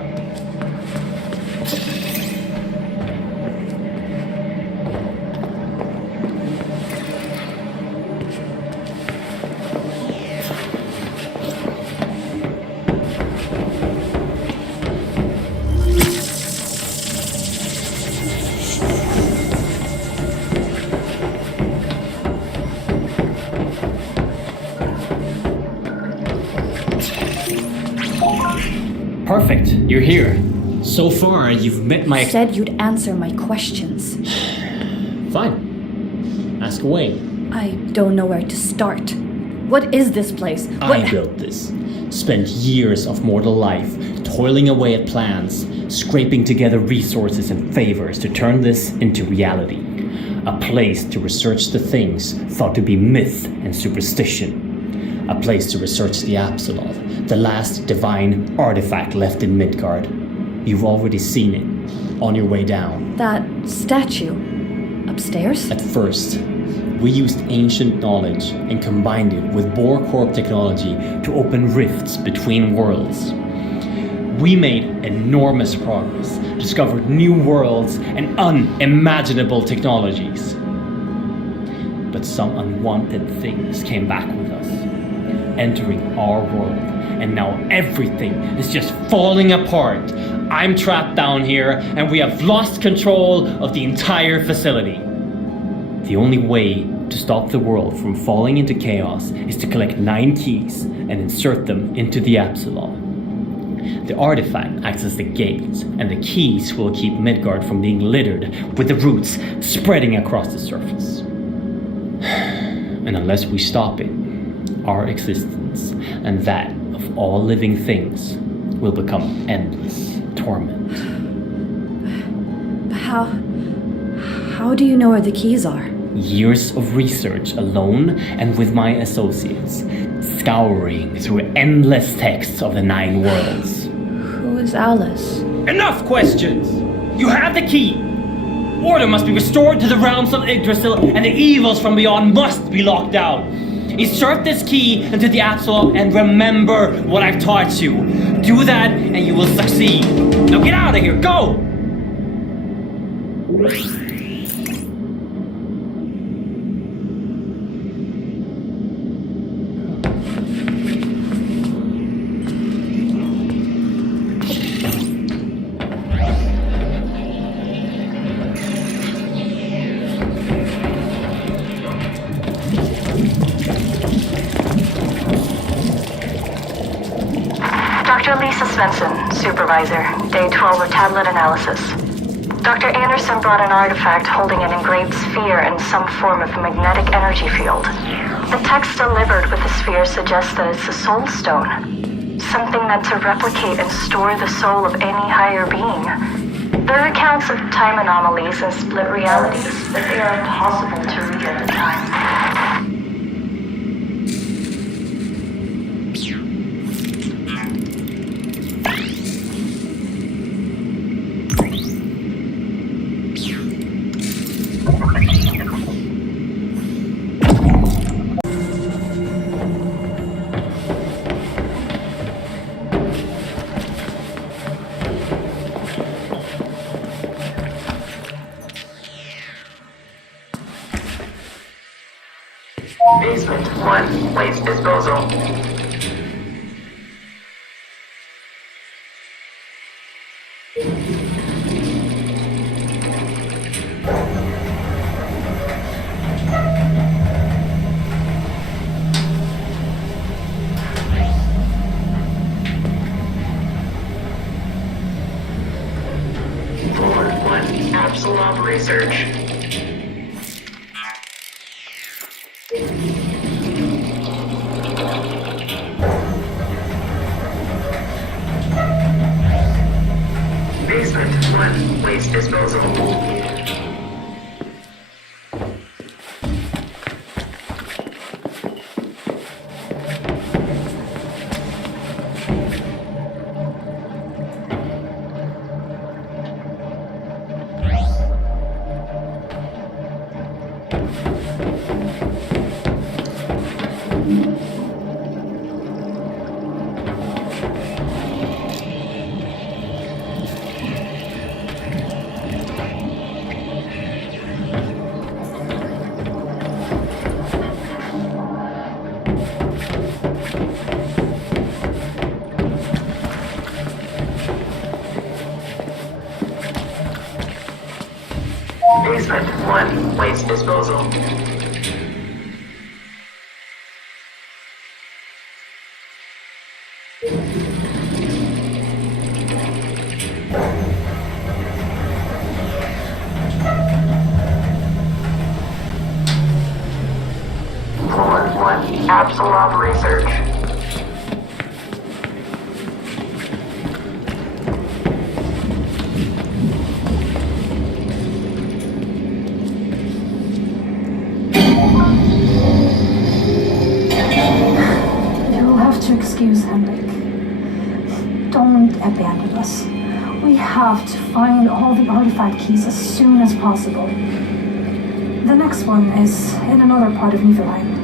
Perfect, you're here. So far, you've met my... Said you'd answer my questions. Fine. Ask away. I don't know where to start. What is this place? I built this. Spent years of mortal life toiling away at plans, scraping together resources and favors to turn this into reality. A place to research the things thought to be myth and superstition. A place to research the APSULOV, the last divine artifact left in Midgard. You've already seen it, on your way down. That statue. Upstairs? At first, we used ancient knowledge and combined it with Borcorp technology to open rifts between worlds. We made enormous progress, discovered new worlds and unimaginable technologies. But some unwanted things came back with us, entering our world, and now everything is just falling apart. I'm trapped down here, and we have lost control of the entire facility. The only way to stop the world from falling into chaos is to collect 9 keys and insert them into the APSULOV. The artifact acts as the gate, and the keys will keep Midgard from being littered with the roots spreading across the surface. And unless we stop it, our existence and that of all living things will become endless torment. How do you know where the keys are? Years of research alone and with my associates, scouring through endless texts of the 9 worlds. Who is Alice? Enough questions! You have the key! Order must be restored to the realms of Yggdrasil, and the evils from beyond must be locked out. Insert this key into the APSULOV and remember what I've taught you. Do that and you will succeed. Now get out of here, go! Dr. Lisa Svensson, Supervisor, Day 12 of Tablet Analysis. Dr. Anderson brought an artifact holding an engraved sphere and some form of magnetic energy field. The text delivered with the sphere suggests that it's a soul stone, something meant to replicate and store the soul of any higher being. There are accounts of time anomalies and split realities, but they are impossible to read at the time. Basement 1, waste disposal. Floor 1, APSULOV research. Basement 1, waste disposal. Basement 1, waste disposal. Floor 1, APSULOV research. You'll have to excuse Henrik. Don't abandon us. We have to find all the artifact keys as soon as possible. The next one is in another part of Niflheim,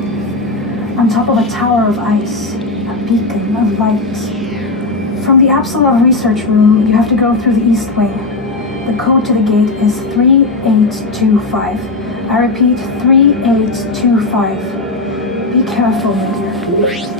on top of a tower of ice, a beacon of light. From the APSULOV research room, you have to go through the east wing. The code to the gate is 3825. I repeat, 3825. Be careful, Major.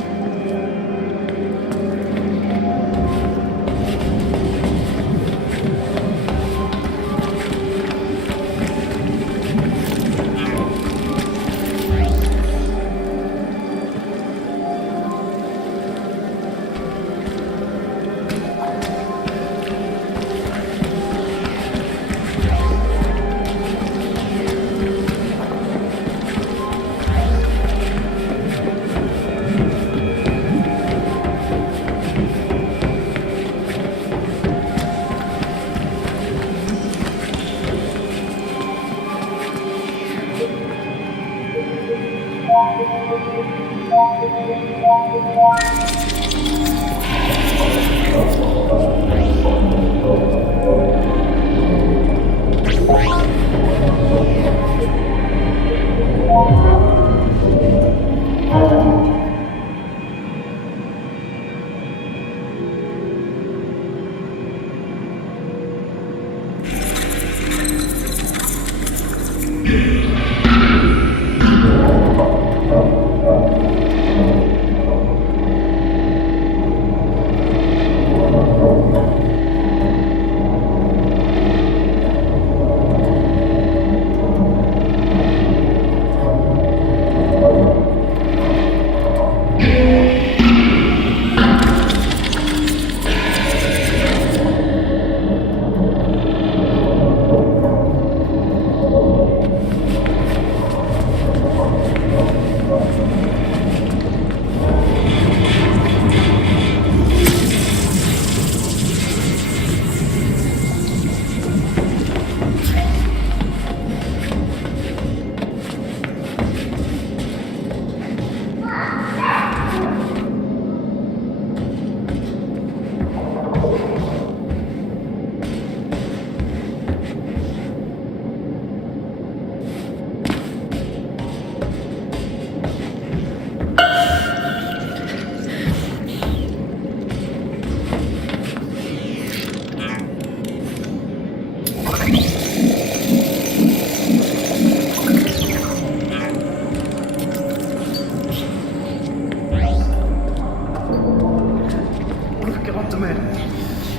Orkar inte mer.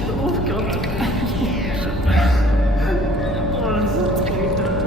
Jag orkar inte. Åh, det är så tråkigt.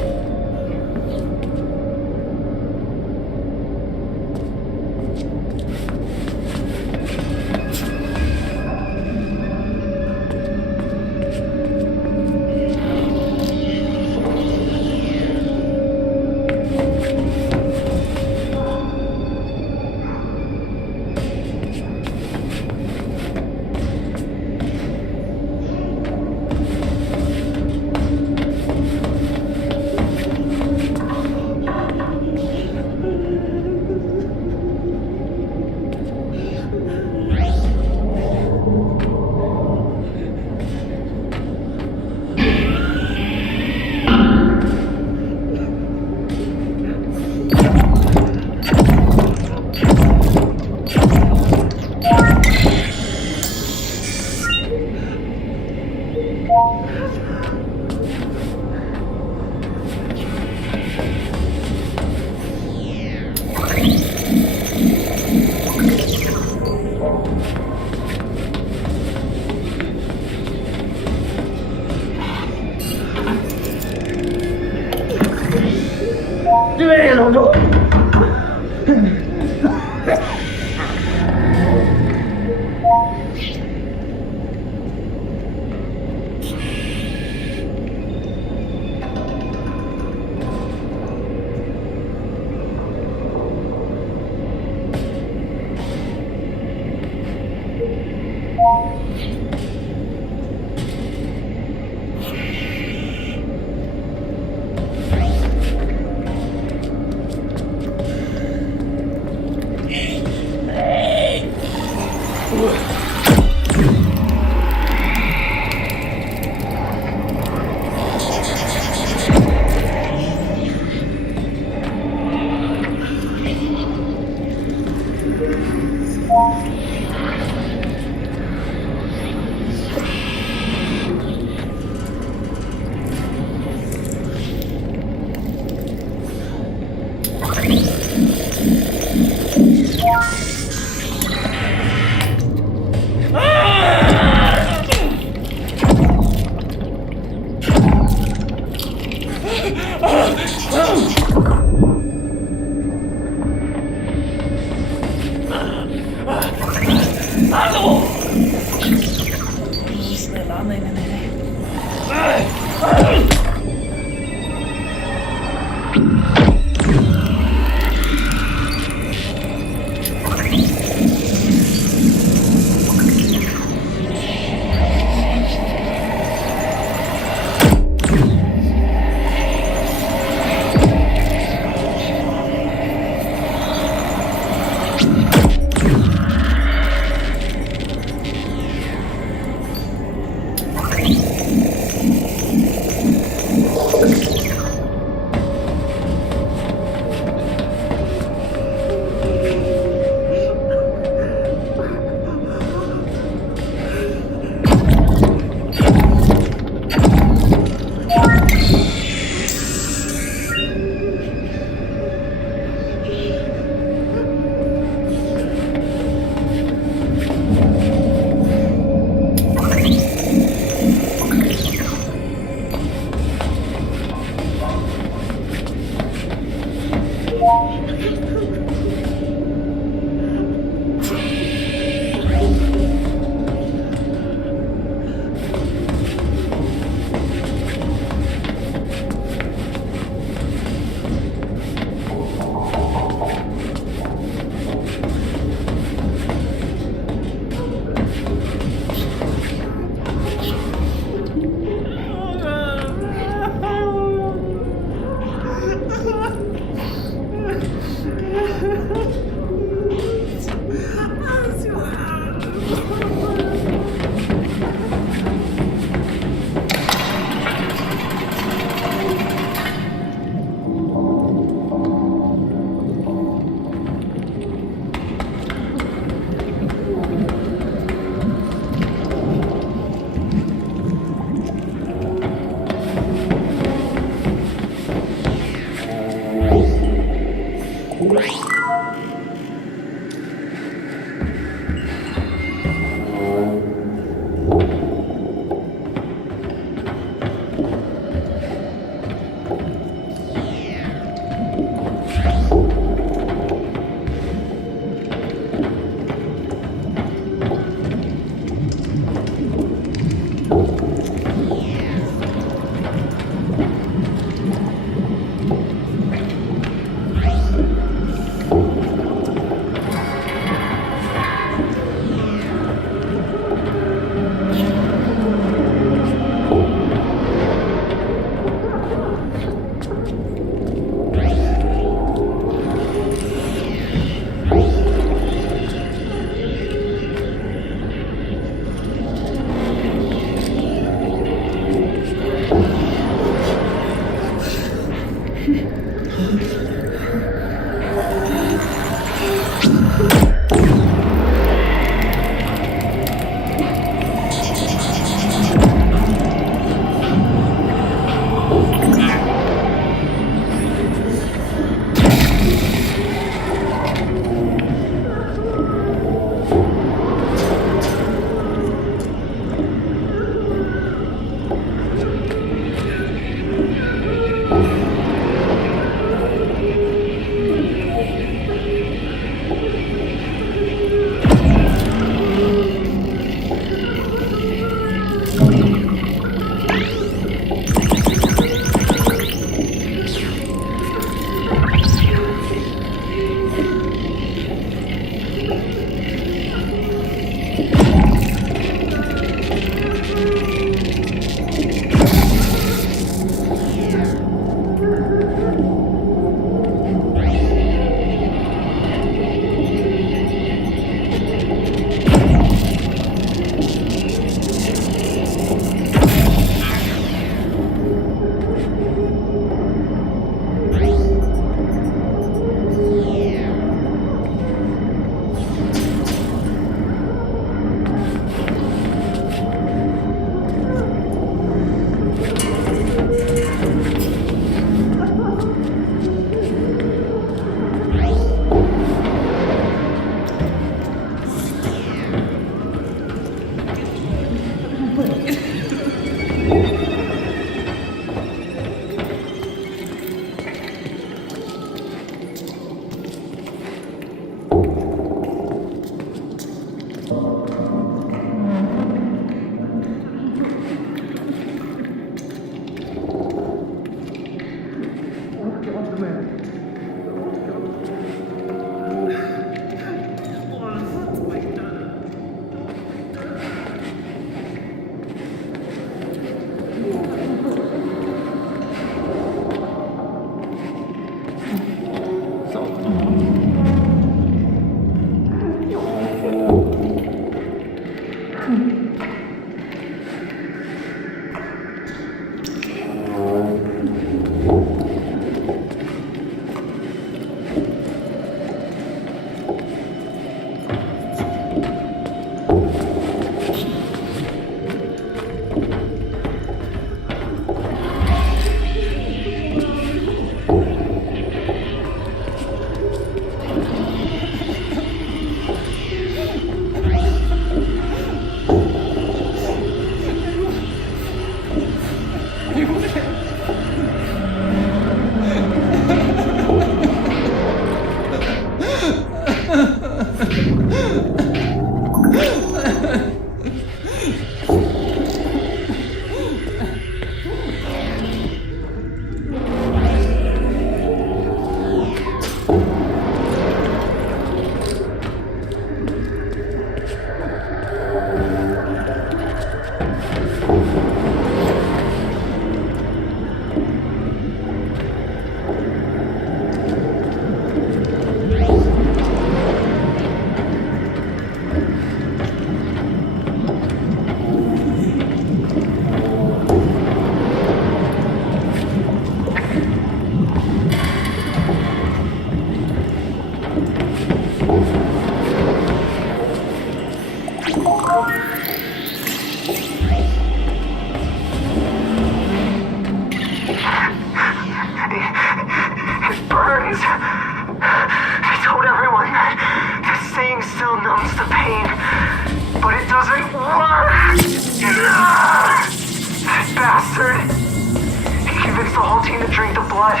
what?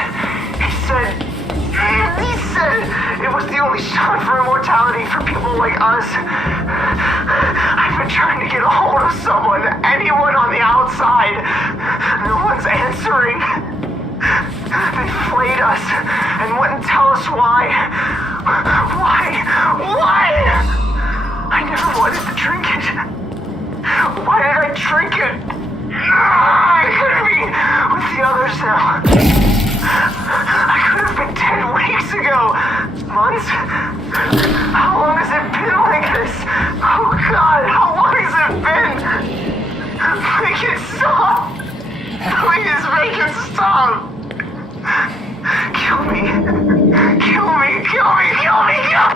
He said it was the only shot for immortality for people like us. I've been trying to get a hold of someone, anyone on the outside. No one's answering. They flayed us and wouldn't tell us why. Why? I never wanted to drink it. Why did I drink it? I couldn't be with the others now. I could have been 10 weeks ago. Months? How long has it been like this? Oh God, how long has it been? Make it stop. Please make it stop. Kill me. Kill me. Kill me. Kill me. Kill me.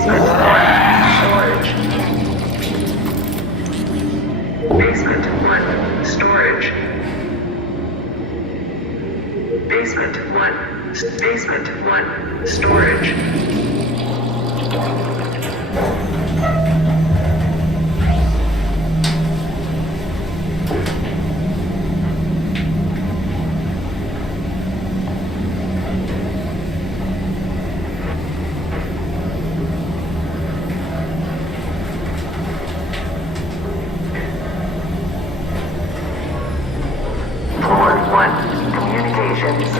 Basement 1, storage. Basement 1, storage. Floor 1, communications.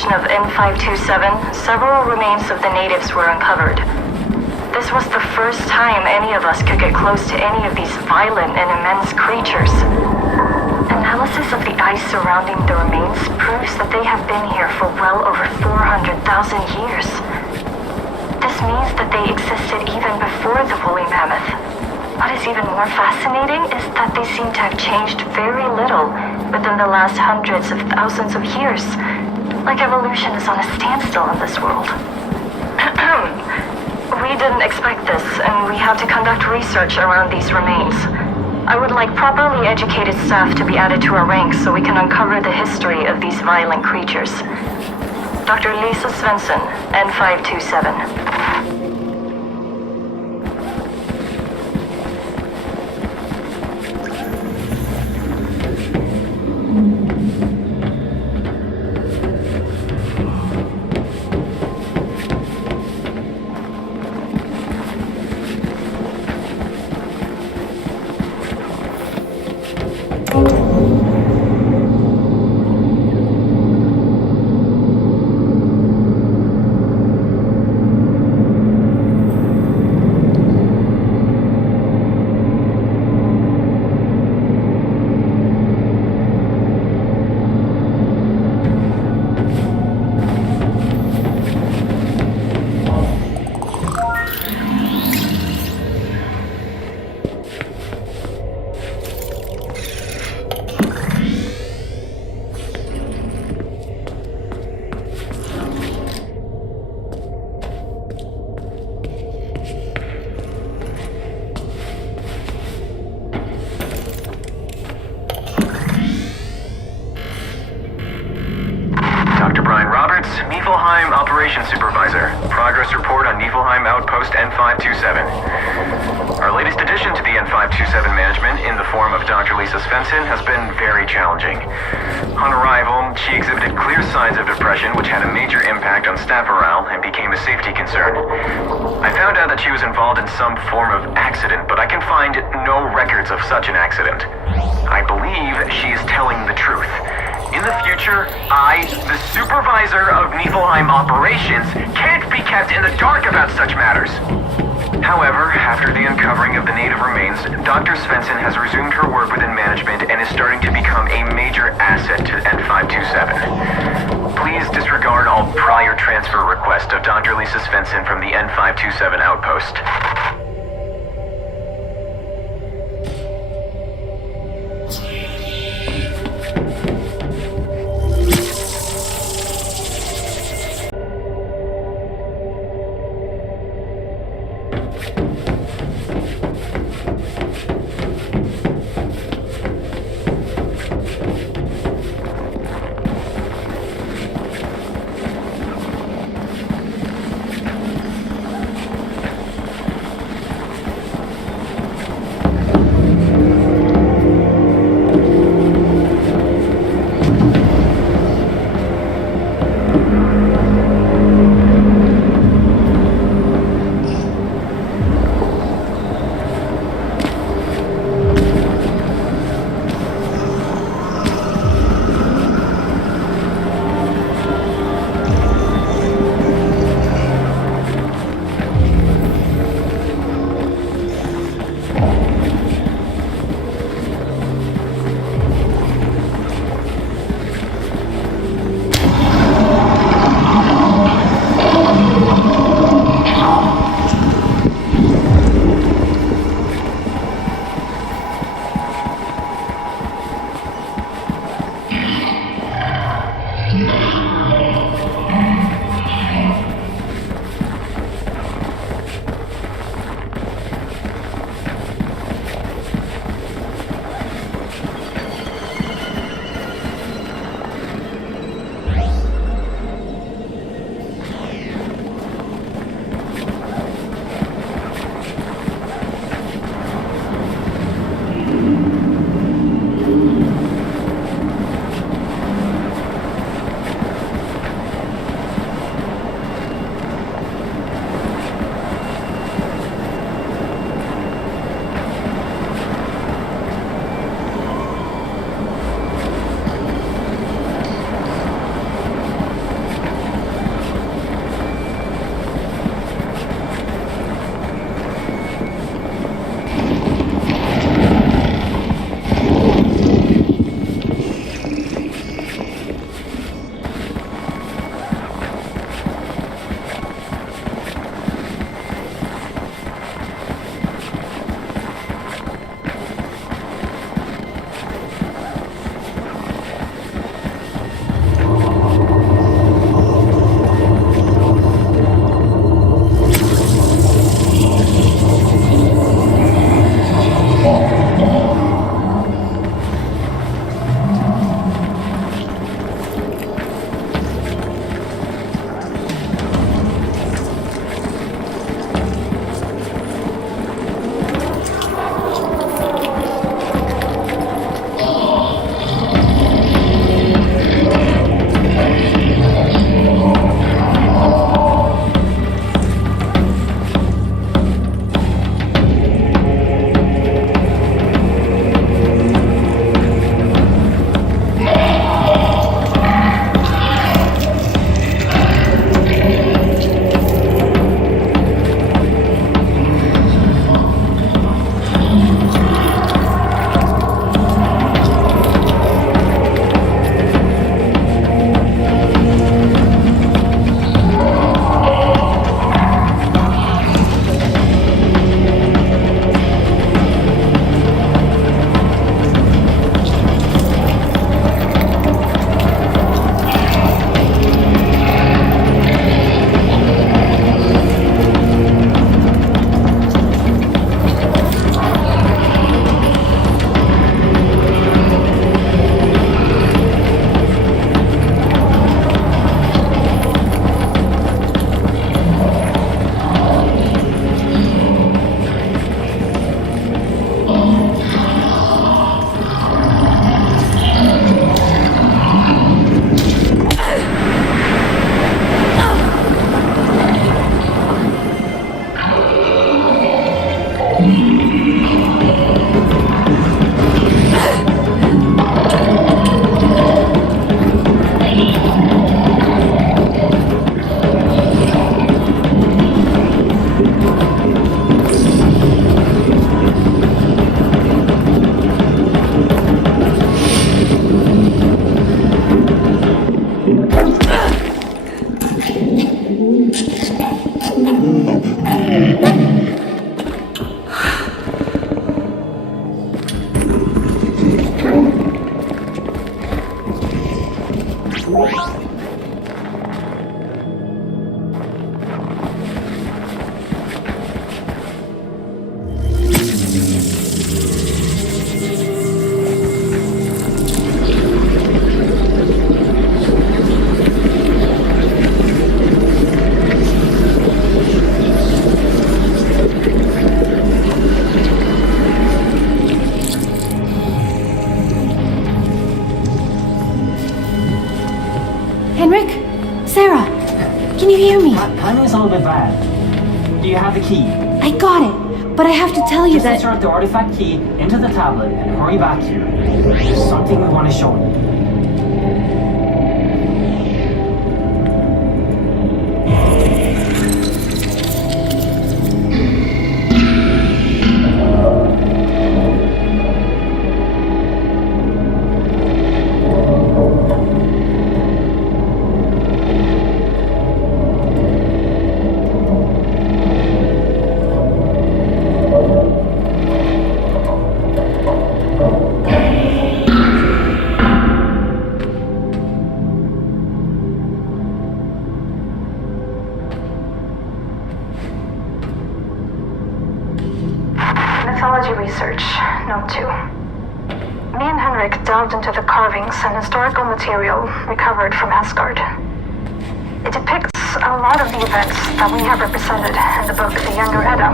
Of N527, several remains of the natives were uncovered. This was the first time any of us could get close to any of these violent and immense creatures. Analysis of the ice surrounding the remains proves that they have been here for well over 400,000 years. This means that they existed even before the woolly mammoth. What is even more fascinating is that they seem to have changed very little within the last hundreds of thousands of years. Like evolution is on a standstill in this world. We didn't expect this, and we have to conduct research around these remains. I would like properly educated staff to be added to our ranks so we can uncover the history of these violent creatures. Dr. Lisa Svensson, N527. Supervisor. Progress report on Niflheim Outpost N527. Our latest addition to the N527 management, in the form of Dr. Lisa Svensson, has been very challenging. On arrival, she exhibited clear signs of depression, which had a major impact on staff morale and became a safety concern. I found out that she was involved in some form of accident, but I can find no records of such an accident. I believe she is telling the truth. In the future, I, the supervisor of Niflheim operations, can't be kept in the dark about such matters. However, after the uncovering of the native remains, Dr. Svensson has resumed her work within management and is starting to become a major asset to N527. Please disregard all prior transfer requests of Dr. Lisa Svensson from the N527 outpost. Henrik? Sarah? Can you hear me? Timing is a little bit bad. Do you have the key? I got it, but I have to tell you Just that... insert the artifact key into the tablet and hurry back here. There's something we want to show you. Mythology research, note 2. Me and Henrik delved into the carvings and historical material recovered from Asgard. It depicts a lot of the events that we have represented in the book The Younger Edda,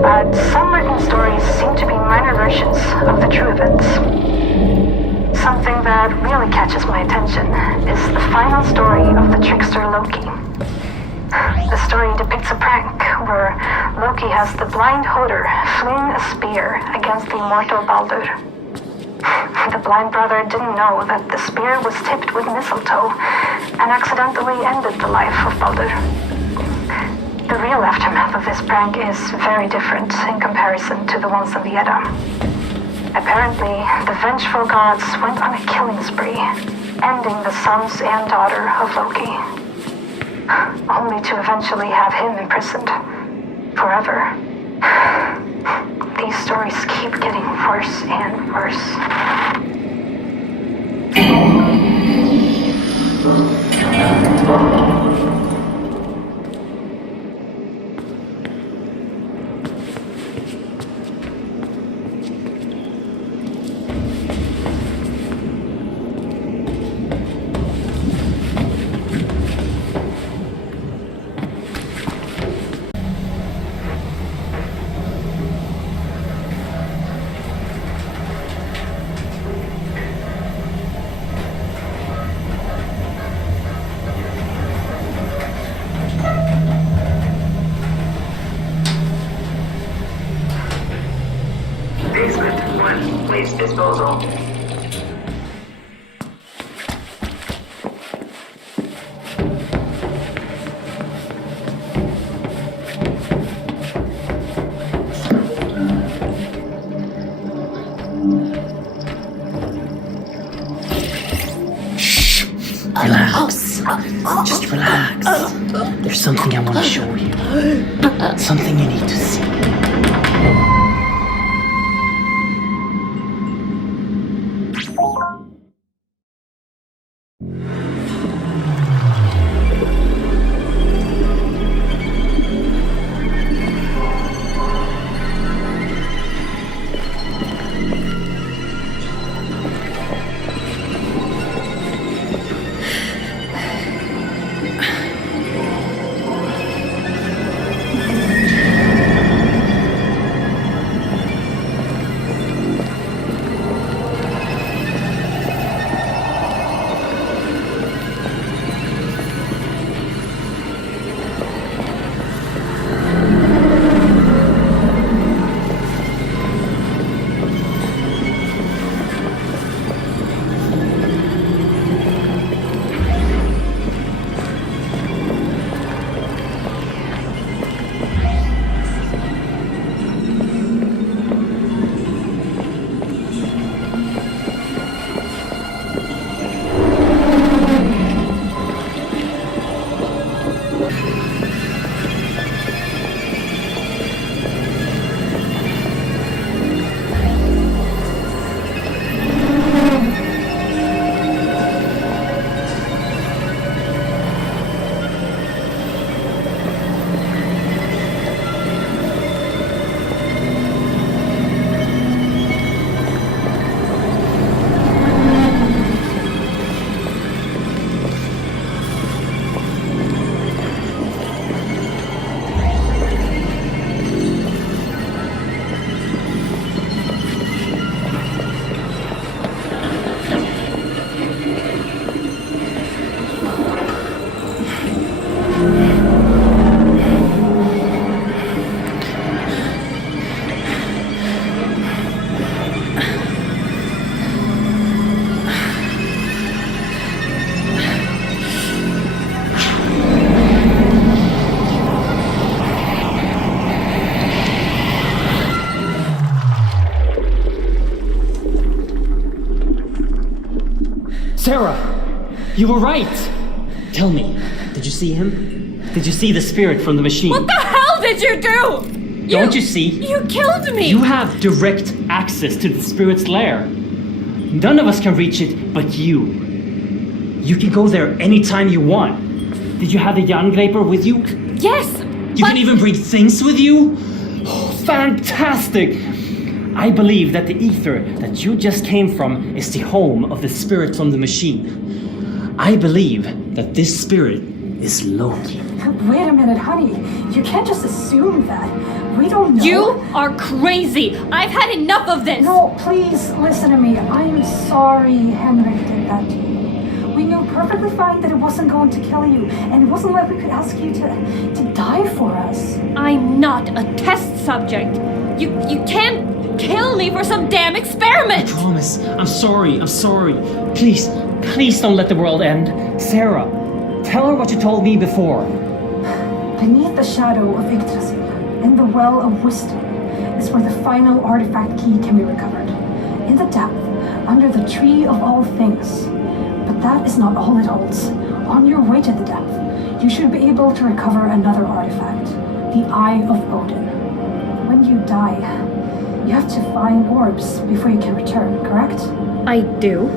but some written stories seem to be minor versions of the true events. Something that really catches my attention is the final story of the trickster Loki. The story depicts a prank where Loki has the blind Hoder fling a spear against the immortal Baldur. The blind brother didn't know that the spear was tipped with mistletoe and accidentally ended the life of Baldur. The real aftermath of this prank is very different in comparison to the ones in the Edda. Apparently, the vengeful gods went on a killing spree, ending the sons and daughter of Loki. Only to eventually have him imprisoned forever. These stories keep getting worse and worse. Basement 1, waste disposal. Relax. Just relax. There's something I want to show you. Something you need to see. Sarah, you were right. Tell me, did you see him? Did you see the spirit from the machine? What the hell did you do? Don't you see? You killed me! You have direct access to the spirit's lair. None of us can reach it but you. You can go there anytime you want. Did you have the Jangreper with you? Yes! You can even bring things with you? Oh, fantastic! I believe that the ether that you just came from is the home of the spirit from the machine. I believe that this spirit is Loki. Wait a minute, honey. You can't just assume that. We don't know. You are crazy! I've had enough of this! No, please listen to me. I'm sorry Henrik did that to you. We knew perfectly fine that it wasn't going to kill you, and it wasn't like we could ask you to die for us. I'm not a test subject. You can't kill me for some damn experiment! I promise. I'm sorry. Please don't let the world end. Sarah, tell her what you told me before. Beneath the shadow of Yggdrasil, in the Well of Wisdom, is where the final artifact key can be recovered. In the depth, under the Tree of All Things. But that is not all it holds. On your way to the depth, you should be able to recover another artifact, the Eye of Odin. When you die, you have to find orbs before you can return, correct? I do.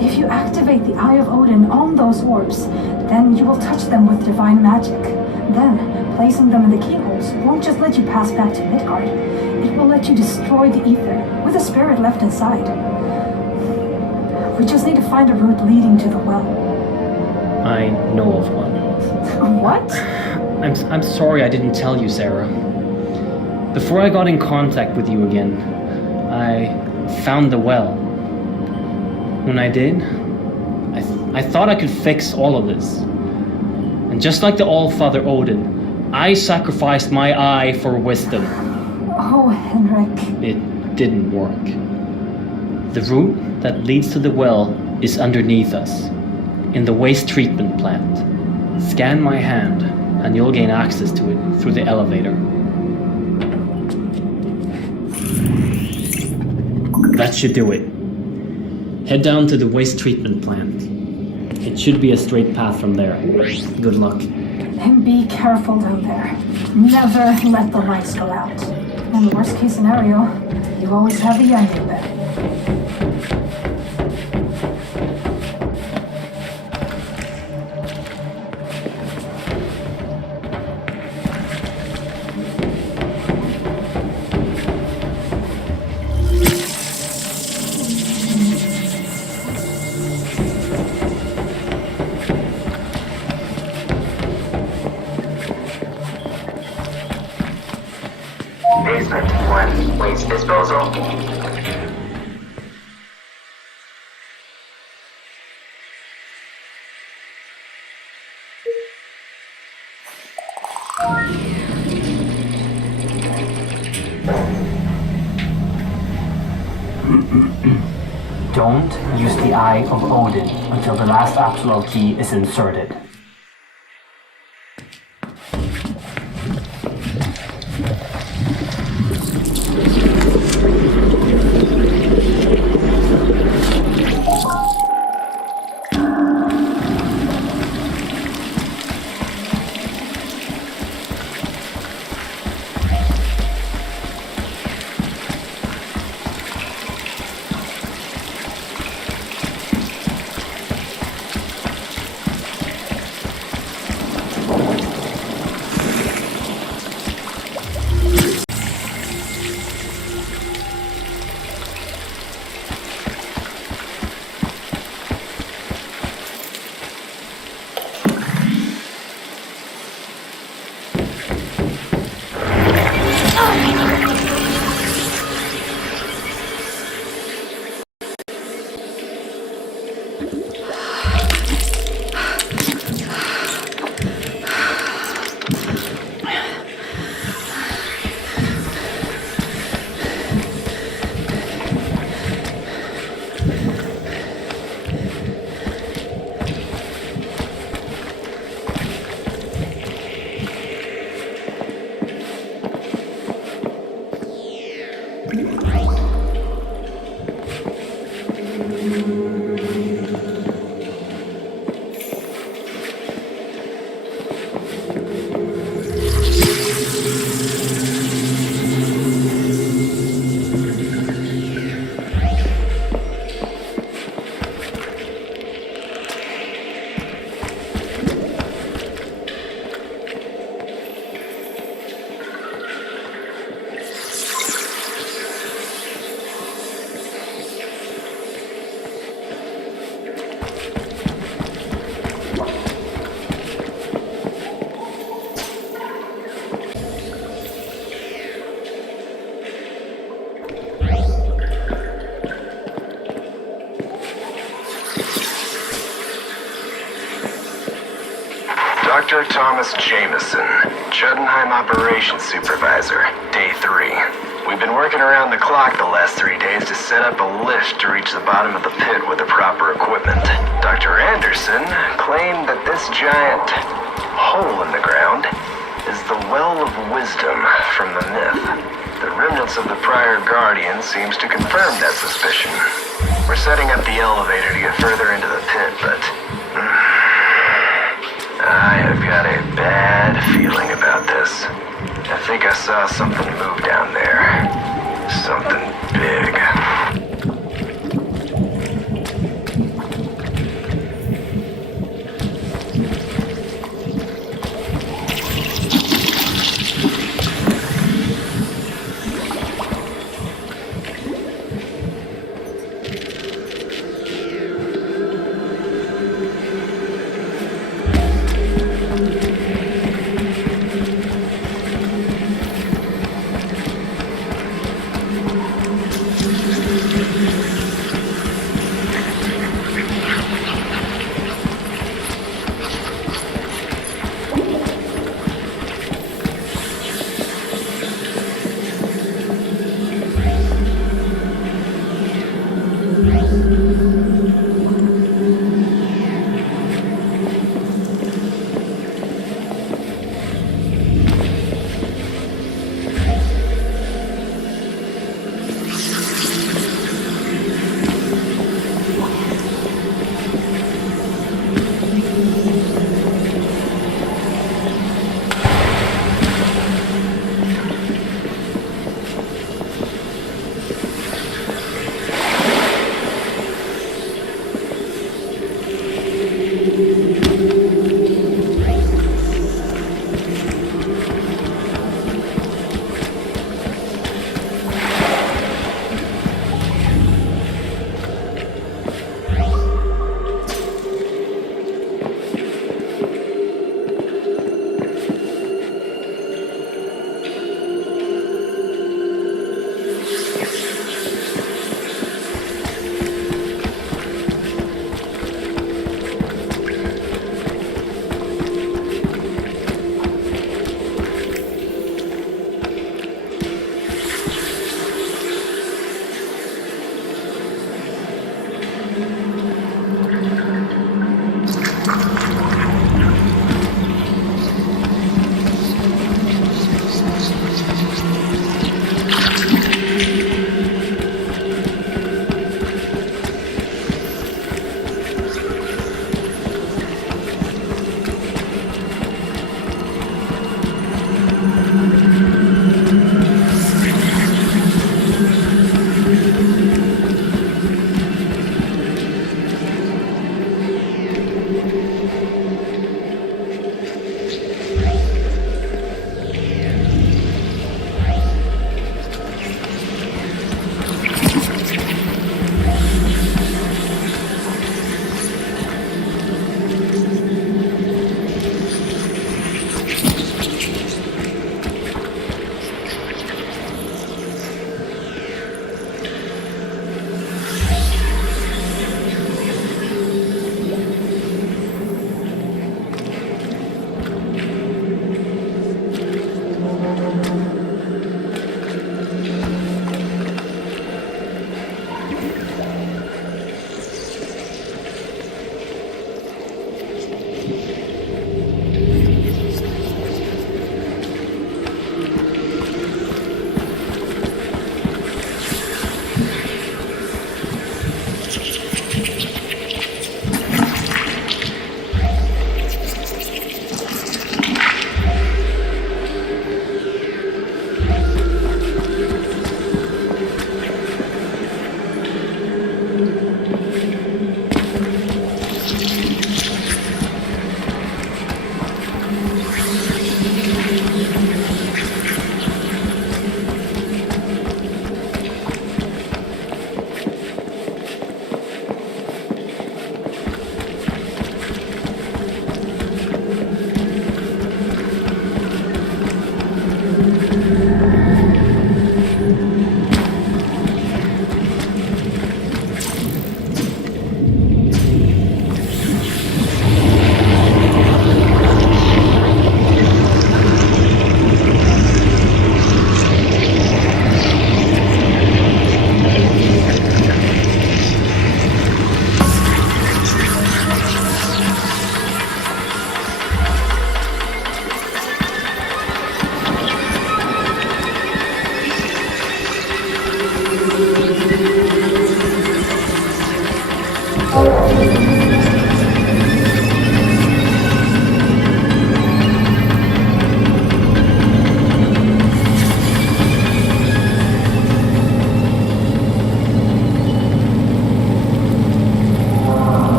If you activate the Eye of Odin on those orbs, then you will touch them with divine magic. Then, placing them in the keyholes won't just let you pass back to Midgard. It will let you destroy the ether with the spirit left inside. We just need to find a route leading to the well. I know of one. What? I'm sorry I didn't tell you, Sarah. Before I got in contact with you again, I found the well. When I did, I thought I could fix all of this. And just like the All-Father Odin, I sacrificed my eye for wisdom. Oh, Henrik. It didn't work. The route that leads to the well is underneath us, in the waste treatment plant. Scan my hand, and you'll gain access to it through the elevator. That should do it. Head down to the waste treatment plant. It should be a straight path from there. Good luck. And be careful down there. Never let the lights go out. In the worst case scenario, you always have the end in bed. Basement 1, waste disposal. Don't use the Eye of Odin until the last APSULOV key is inserted. Commander Thomas Jameson, Judenheim Operations Supervisor, Day 3. We've been working around the clock the last 3 days to set up a lift to reach the bottom of the pit with the proper equipment. Dr. Anderson claimed that this giant hole in the ground is the well of wisdom from the myth. The remnants of the prior Guardian seems to confirm that suspicion. We're setting up the elevator to get further into the pit, but I have got a bad feeling about this. I think I saw something move down there. Something big.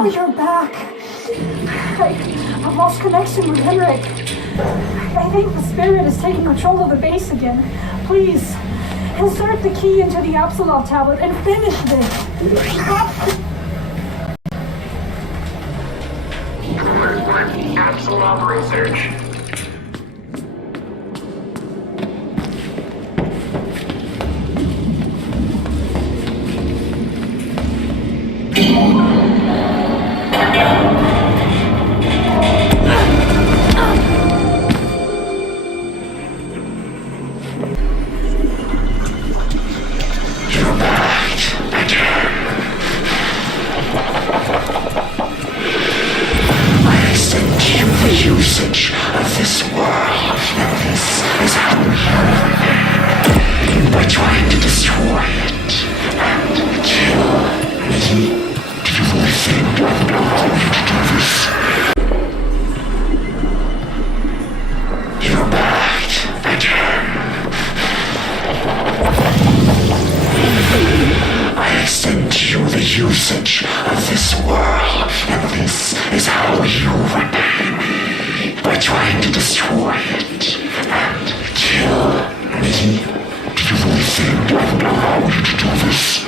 Oh, you're back. I've lost connection with Henrik. I think the spirit is taking control of the base again. Please, insert the key into the APSULOV tablet and finish this. Floor 1, APSULOV research. Usage of this world, and this is how we live. By trying to destroy it and kill me. Do you really think I would allow you to do this? You're back again. I extend to you the usage of this world, and this is how you repay me. By trying to destroy it and kill me. Do you really think I would allow you to do this?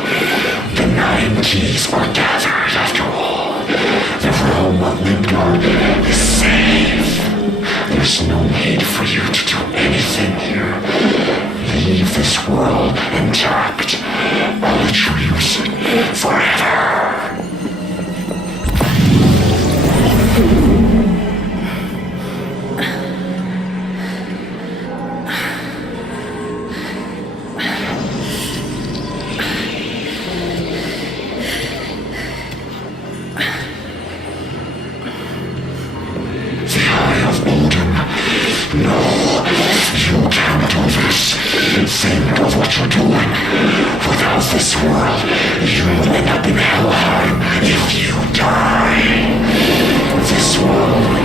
The 9 keys are gathered after all. The realm of Midgard is safe. There's no need for you to do anything here. Leave this world intact. I'll let you use it forever. Think of what you're doing. Without this world, you will end up in Helheim if you die. This world.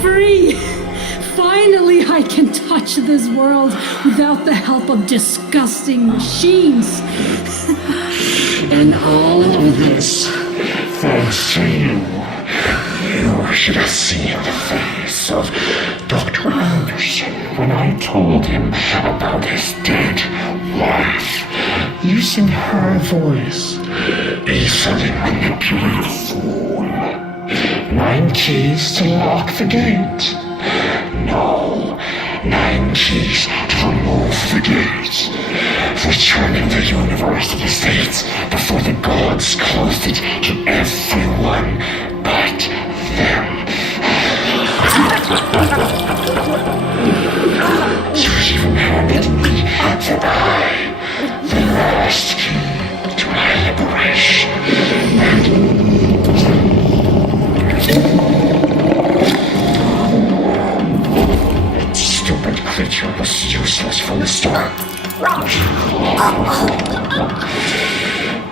Free! Finally, I can touch this world without the help of disgusting machines. And all of this, thanks to you. You should have seen the face of Dr. Anderson when I told him about his dead wife. Using her voice, easily manipulated fool. 9 keys to lock the gate. No, 9 keys to remove the gate. Returning the universe to the states before the gods closed it to everyone but them. You even handed me the eye, the last key to my liberation. That stupid creature was useless from the start.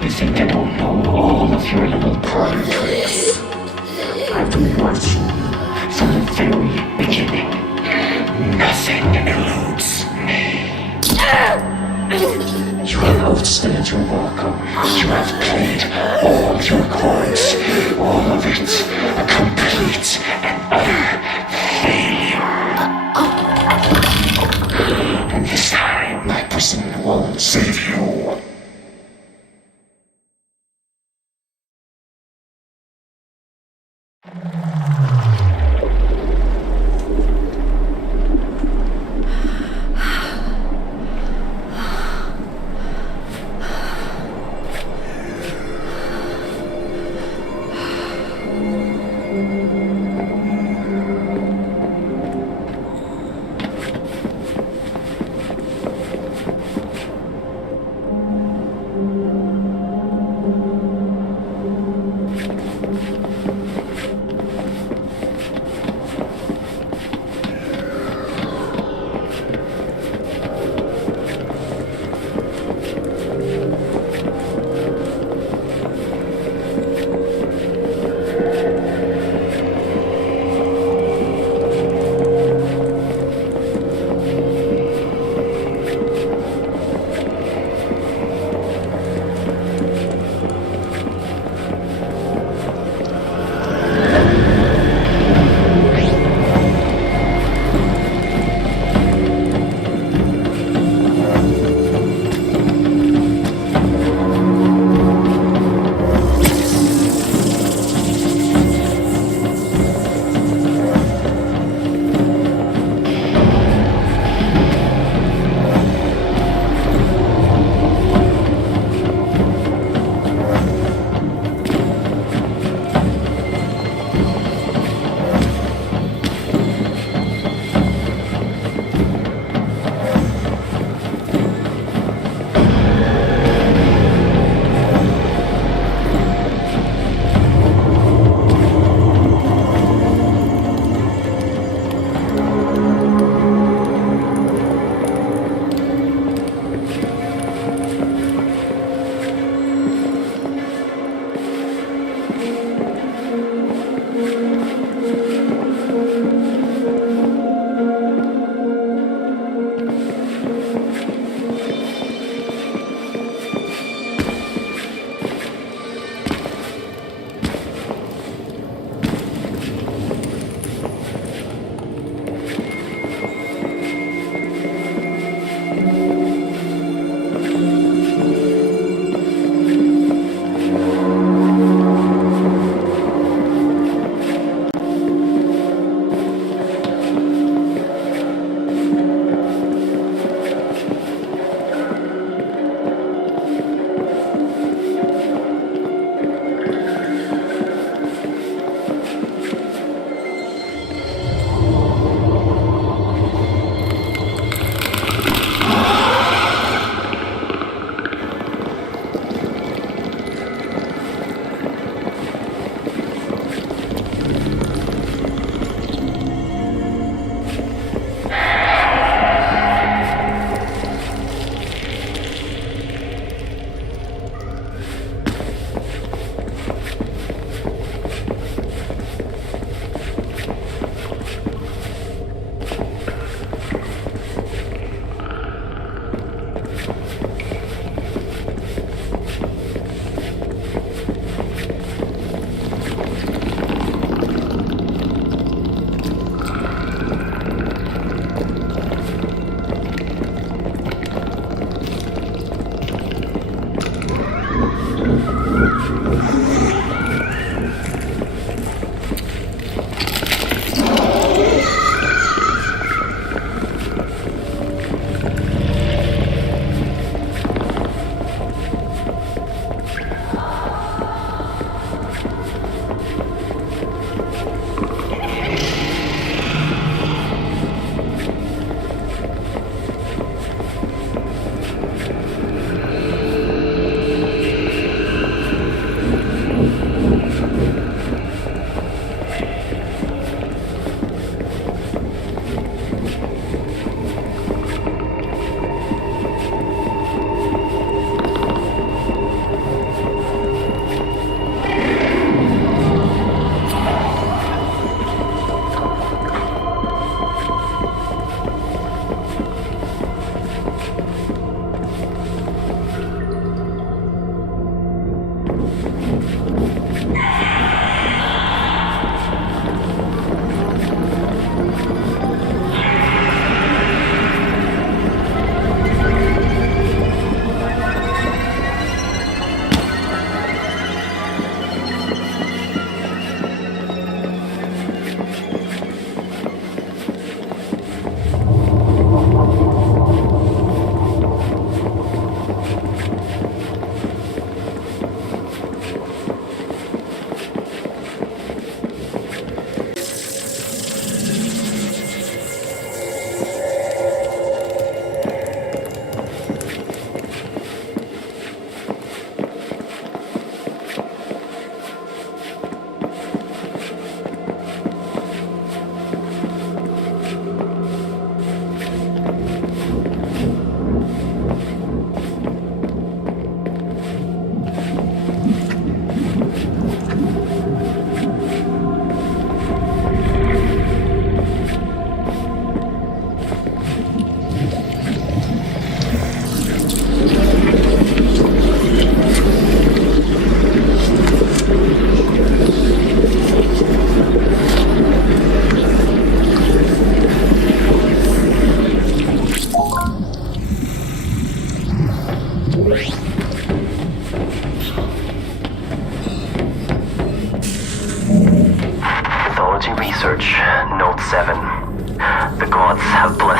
You think I don't know all of your little party tricks? I've been watching from the very beginning. Nothing eludes me. You have outstayed your welcome. You have played all your cards. All of it a complete and utter failure. And this time, my prison won't save you.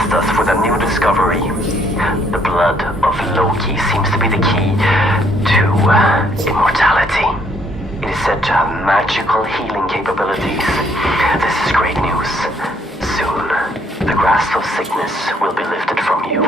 blessed us with a new discovery. The blood of Loki seems to be the key to immortality. It is said to have magical healing capabilities. This is great news. Soon, the grasp of sickness will be lifted from you.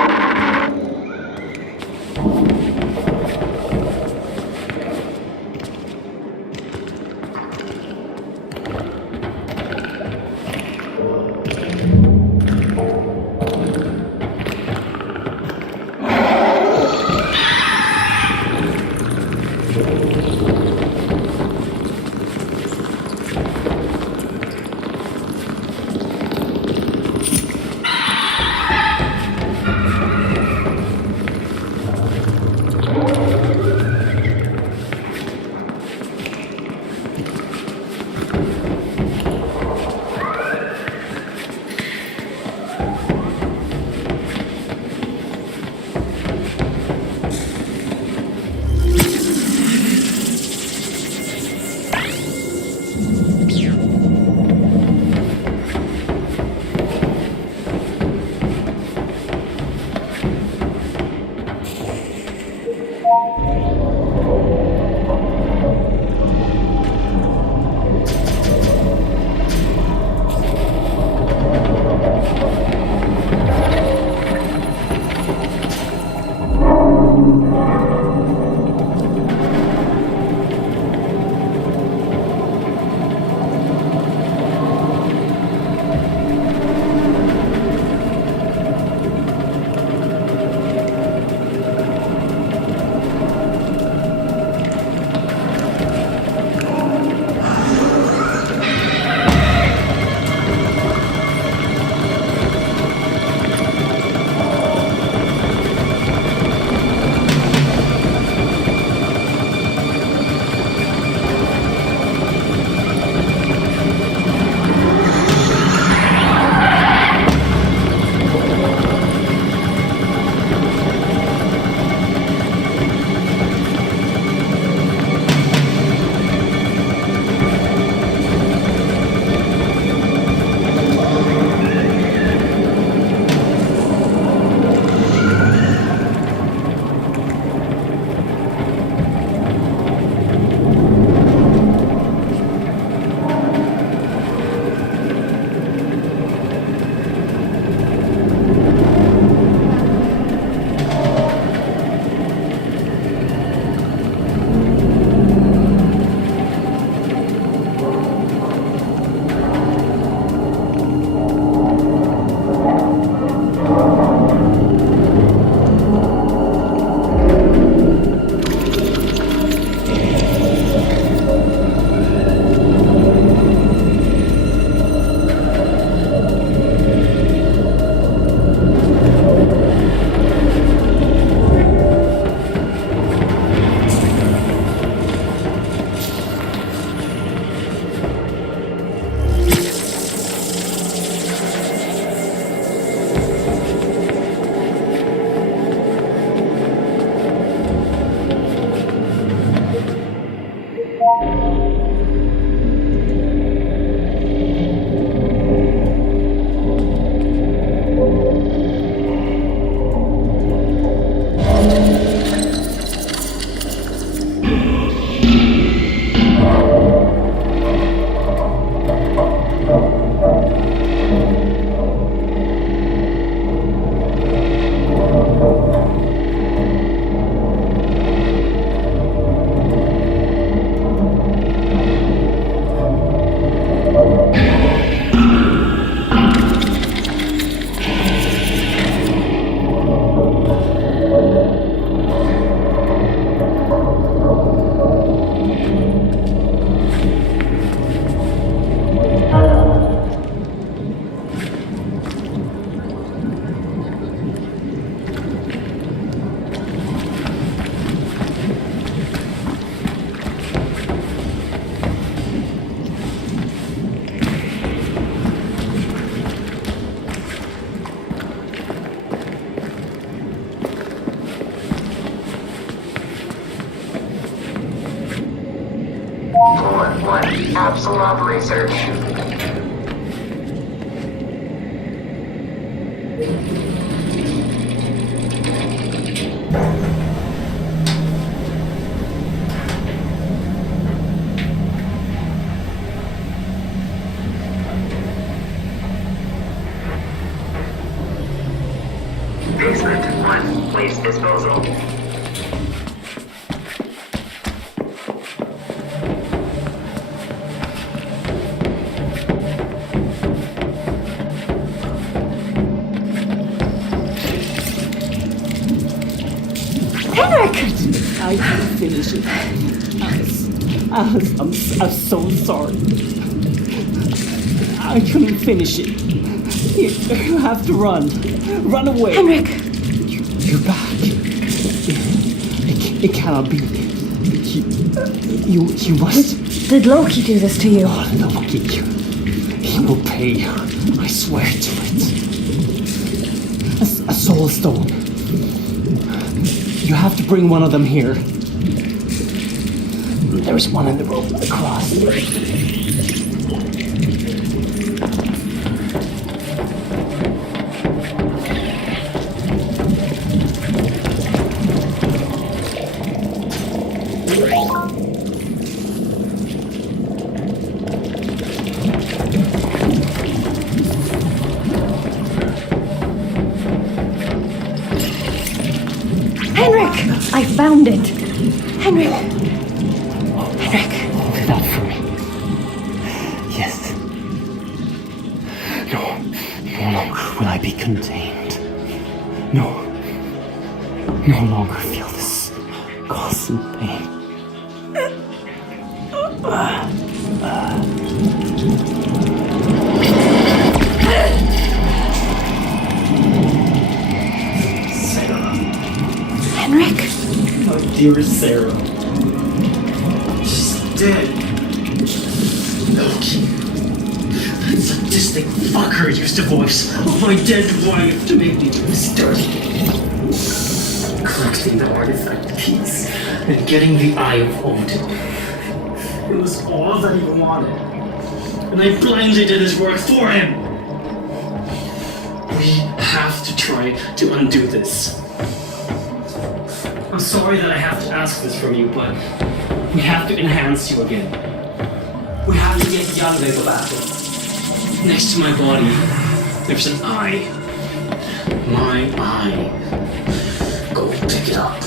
APSULOV research. Basement 1, waste disposal. I couldn't finish it. Alice, I'm so sorry. I couldn't finish it. You have to run. Run away. Henrik! You're back. It cannot be. You must... Did Loki do this to you? Oh, Loki. He will pay. I swear to it. A soul stone. You have to bring one of them here. There's one in the room across. I found it! Henrik! Henrik! Open up for me. Yes. No longer will I be contained. No longer feel this constant pain. Henrik? My dear Sarah. She's dead. Loki. That sadistic fucker used the voice of my dead wife to make me sturdy. Collecting the artifact piece and getting the Eye of Odin. It was all that he wanted. And I blindly did his work for him. We have to try to undo this. I'm sorry that I have to ask this from you, but we have to enhance you again. We have to get Yandego back. Next to my body, there's an eye. My eye. Go pick it up.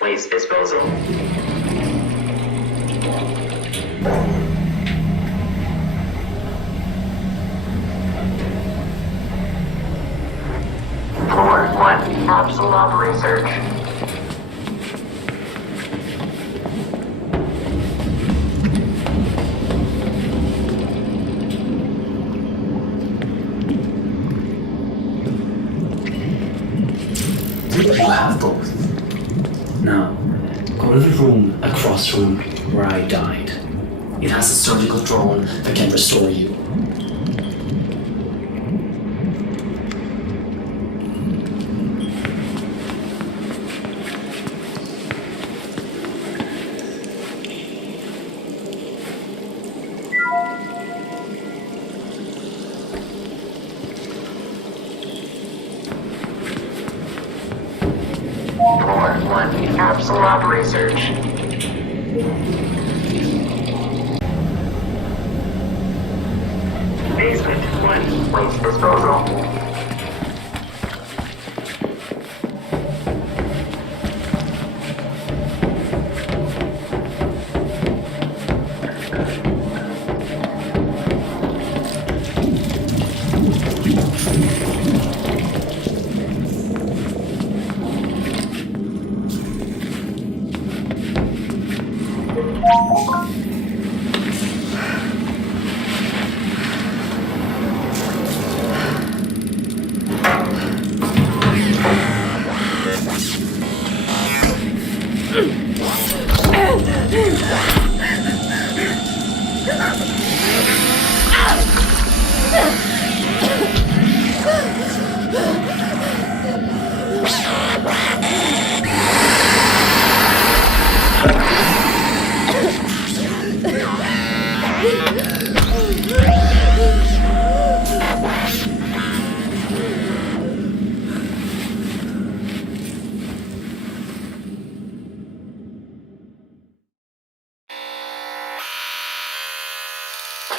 Waste disposal. Floor 1, APSULOV research. You have both. Now, go to the room across from where I died. It has a surgical drone that can restore you. Floor 1, APSULOV research. Basement 1, waste disposal.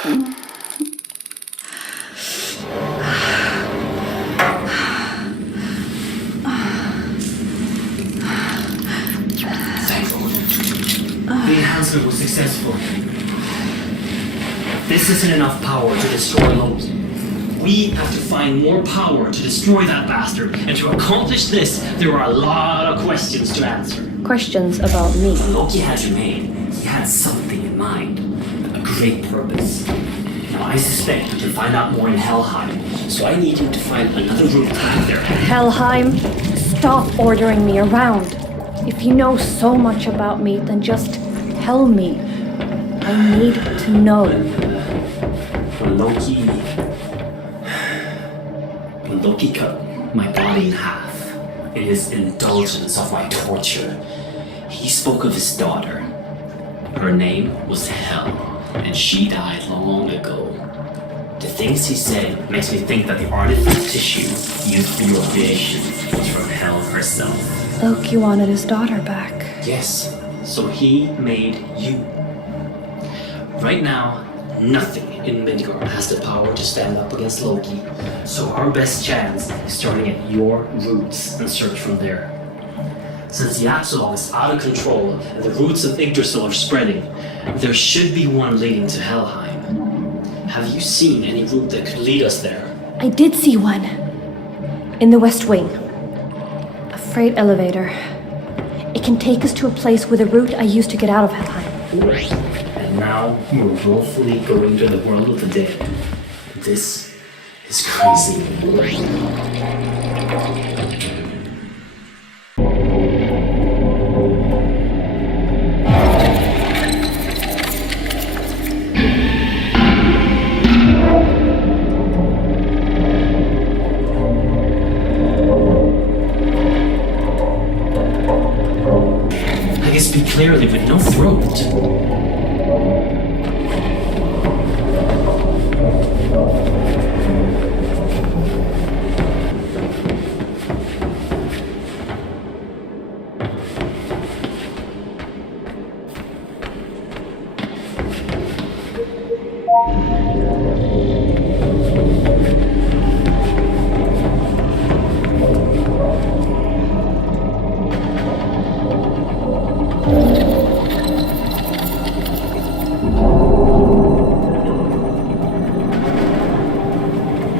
The enhancement was successful. This isn't enough power to destroy Loki. We have to find more power to destroy that bastard. And to accomplish this, there are a lot of questions to answer. Questions about me. When Loki had you made, he had something in mind. A great purpose. Now I suspect we can find out more in Helheim, so I need you to find another route back there. Helheim, stop ordering me around. If you know so much about me, then just tell me. I need to know. When Loki cut my body in half in his indulgence of my torture, he spoke of his daughter. Her name was Hel, and she died long ago. The things he said makes me think that the artifact tissue used for your creation was from Hel herself. Loki wanted his daughter back. Yes, so he made you. Right now, nothing in Midgard has the power to stand up against Loki, so our best chance is starting at your roots and search from there. Since the APSULOV is out of control and the roots of Yggdrasil are spreading, there should be one leading to Helheim. Have you seen any route that could lead us there? I did see one. In the West Wing. A freight elevator. It can take us to a place with a route I used to get out of Helheim. And now we're willfully going to the world of the dead. This is crazy. I can speak clearly with no throat.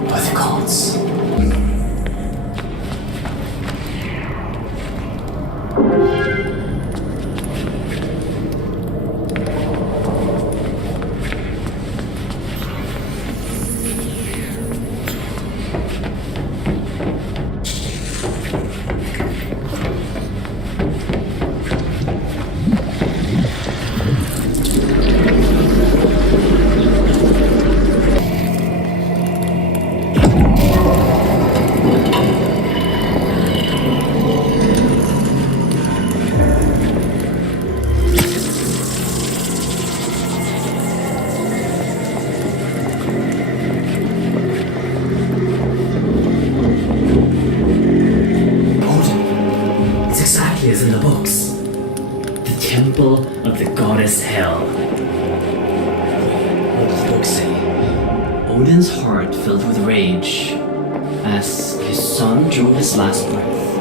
By the gods. It's exactly as in the books. The temple of the goddess Hel. What does the book say? Odin's heart filled with rage as his son drew his last breath.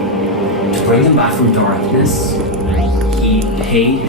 To bring him back from darkness, he paid.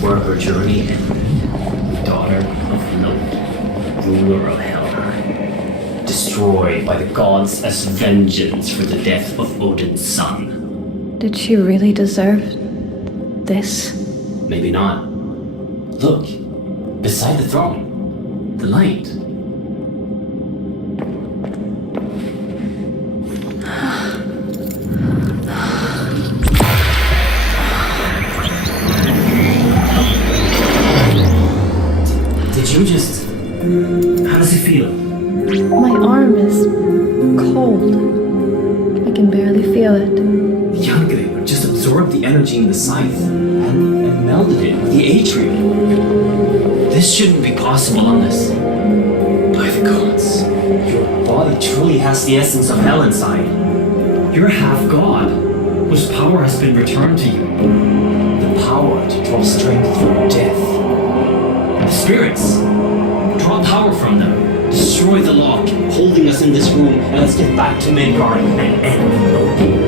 Where her journey ended. Daughter of Loki, ruler of Helheim, destroyed by the gods as vengeance for the death of Odin's son. Did she really deserve this? Maybe not. Look, beside the throne, the light. You just... How does it feel? My arm is cold. I can barely feel it. Youngre just absorbed the energy in the scythe and melded it with the atrium. This shouldn't be possible unless... By the gods, your body truly has the essence of hell inside. You're half god, whose power has been returned to you. The power to draw strength from death. The spirits, draw power from them, destroy the lock holding us in this room, and let's get back to Midgard and end Loki.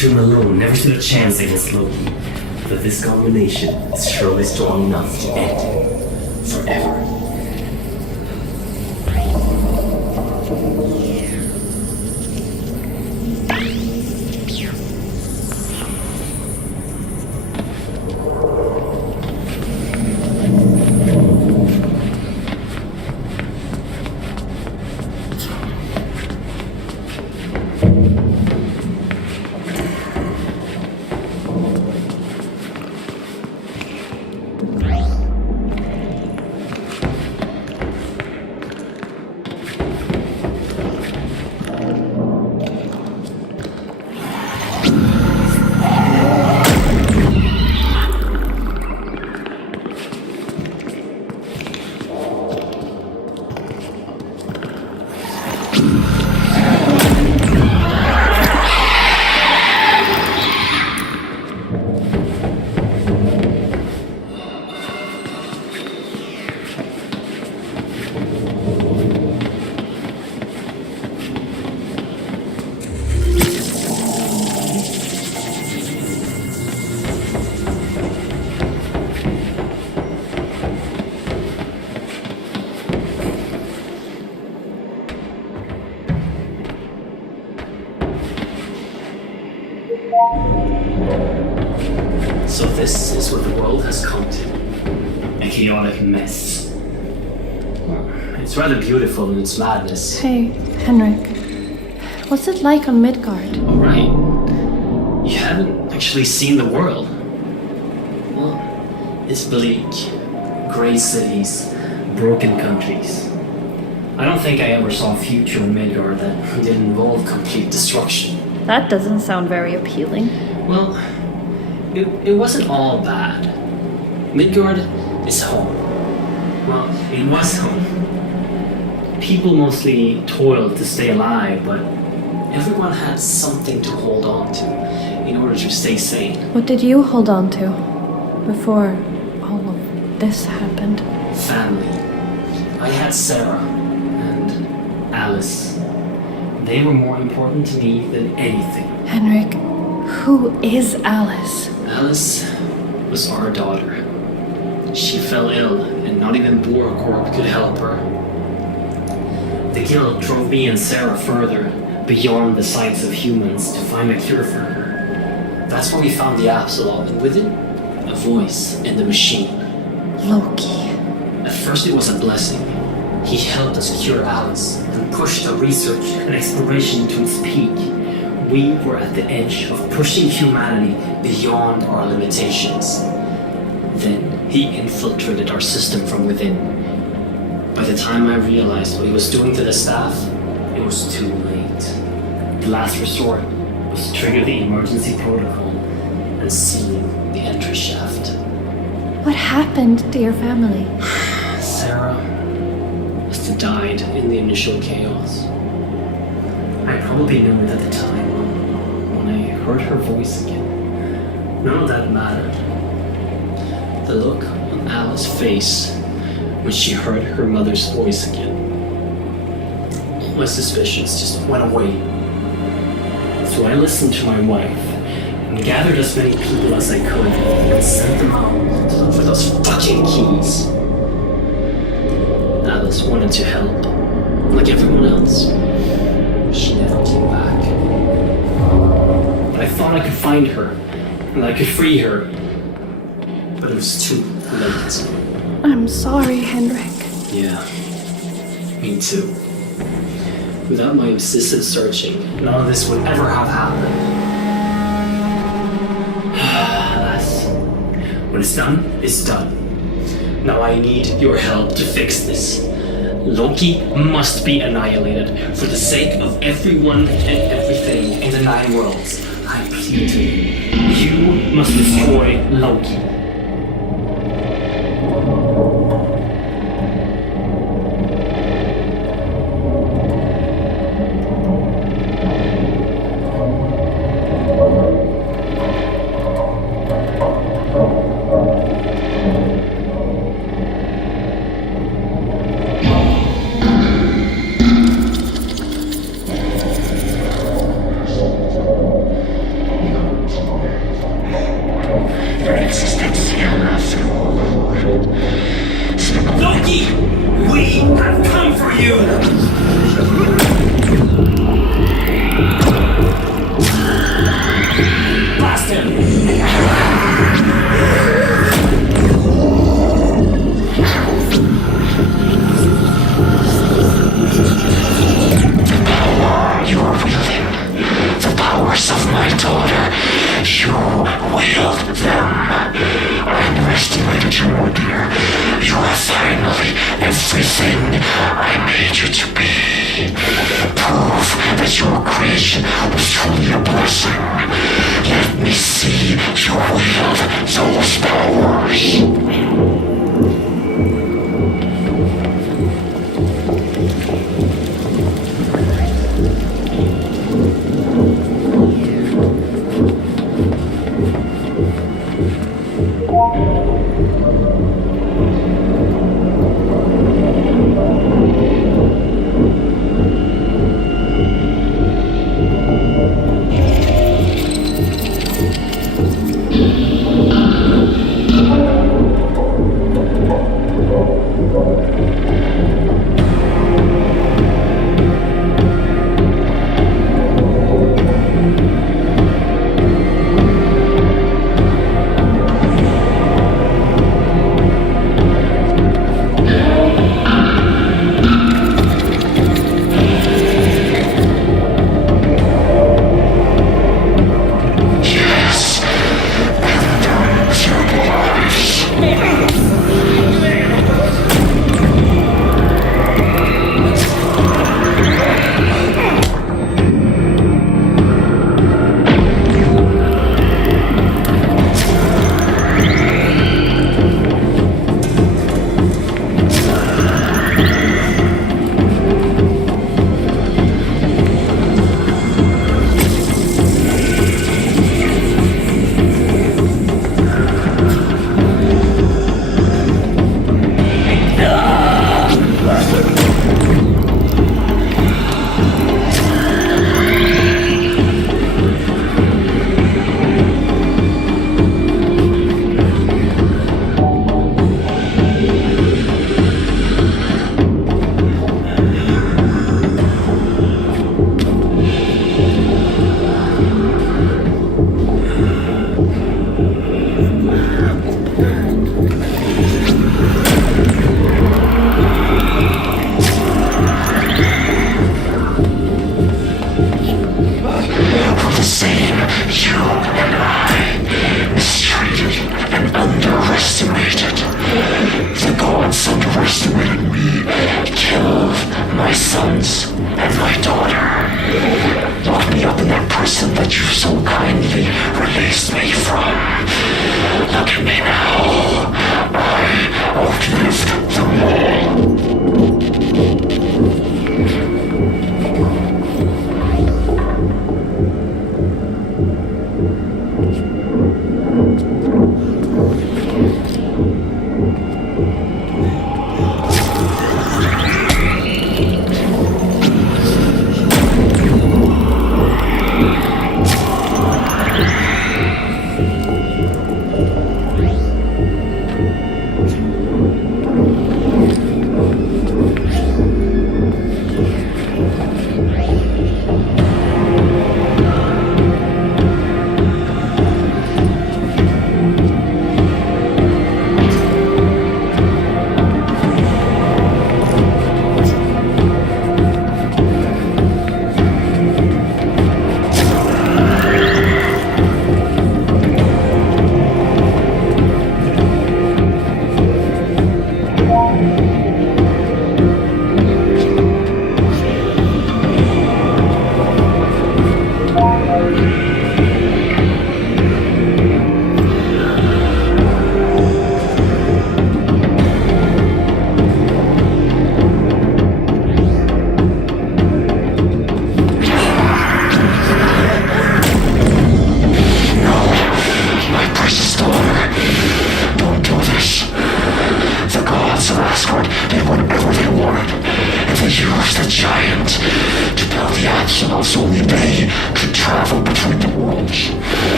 two alone never stood a chance against Loki. But this combination is surely strong enough to end him forever. So this is what the world has come to. A chaotic mess. It's rather beautiful in its madness. Hey, Henrik. What's it like on Midgard? Alright. You haven't actually seen the world. Well, it's bleak. Grey cities. Broken countries. I don't think I ever saw a future in Midgard that didn't involve complete destruction. That doesn't sound very appealing. Well, it wasn't all bad. Midgard is home. Well, it was home. People mostly toiled to stay alive, but everyone had something to hold on to in order to stay sane. What did you hold on to before all of this happened? Family. I had Sarah and Alice. They were more important to me than anything. Henrik, who is Alice? Alice was our daughter. She fell ill, and not even Borgorp could help her. The guild drove me and Sarah further, beyond the sights of humans, to find a cure for her. That's where we found the APSULOV, and with it, a voice in the machine. Loki. At first it was a blessing. He helped us cure Alice, and pushed the research and exploration to its peak. We were at the edge of pushing humanity beyond our limitations. Then he infiltrated our system from within. By the time I realized what he was doing to the staff, it was too late. The last resort was to trigger the emergency protocol and seal the entry shaft. What happened to your family? Sarah must have died in the initial chaos. I probably knew it at the time. When I heard her voice again, none of that mattered. The look on Alice's face when she heard her mother's voice again. All my suspicions just went away. So I listened to my wife and gathered as many people as I could and sent them out to look for those fucking keys. Alice wanted to help, like everyone else. She never came back. But I thought I could find her, and I could free her. But it was too late. I'm sorry, Henrik. Yeah, me too. Without my obsessive searching, none of this would ever have happened. Alas, when it's done, it's done. Now I need your help to fix this. Loki must be annihilated for the sake of everyone and everything in the 9 worlds. I plead to you. You must destroy Loki. parts of my daughter. You wield them. I underestimated you, my dear. You are finally everything I made you to be. Proof that your creation was truly a blessing. Let me see you wield those powers.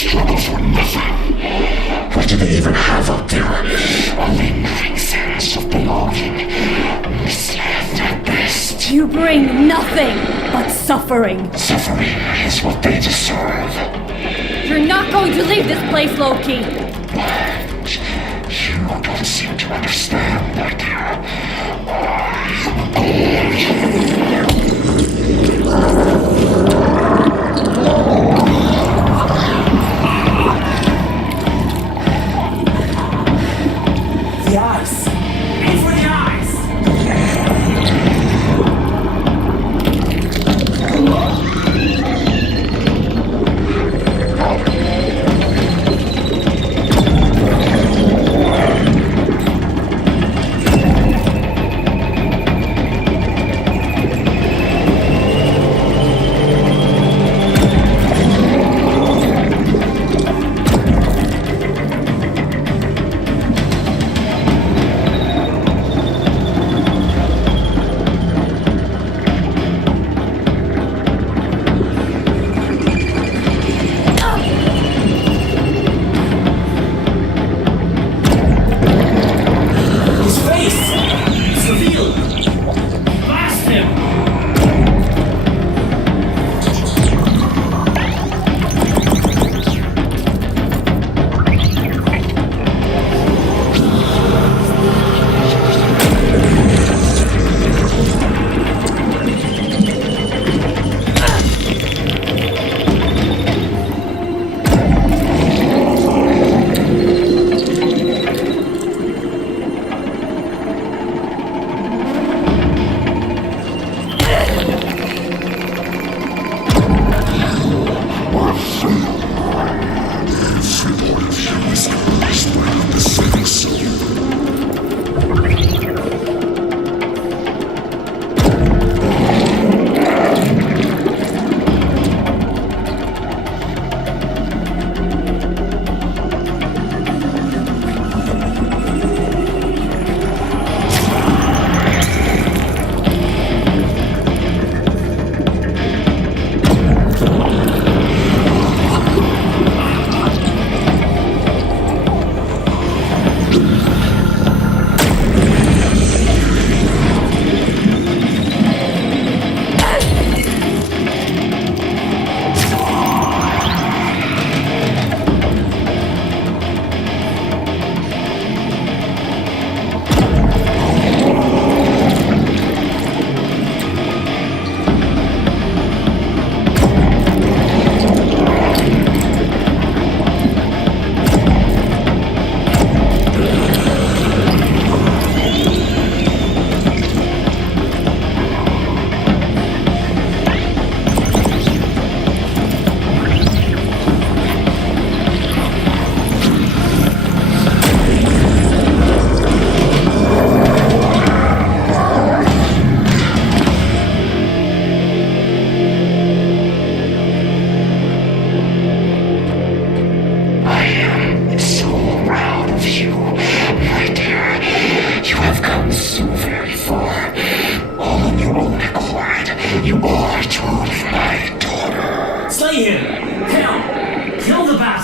struggle for nothing. What do they even have out there? A lingering sense of belonging. Misled at best. You bring nothing but suffering. Suffering is what they deserve. You're not going to leave this place, Loki. You don't seem to understand, my dear. The eyes! Aim for the eyes!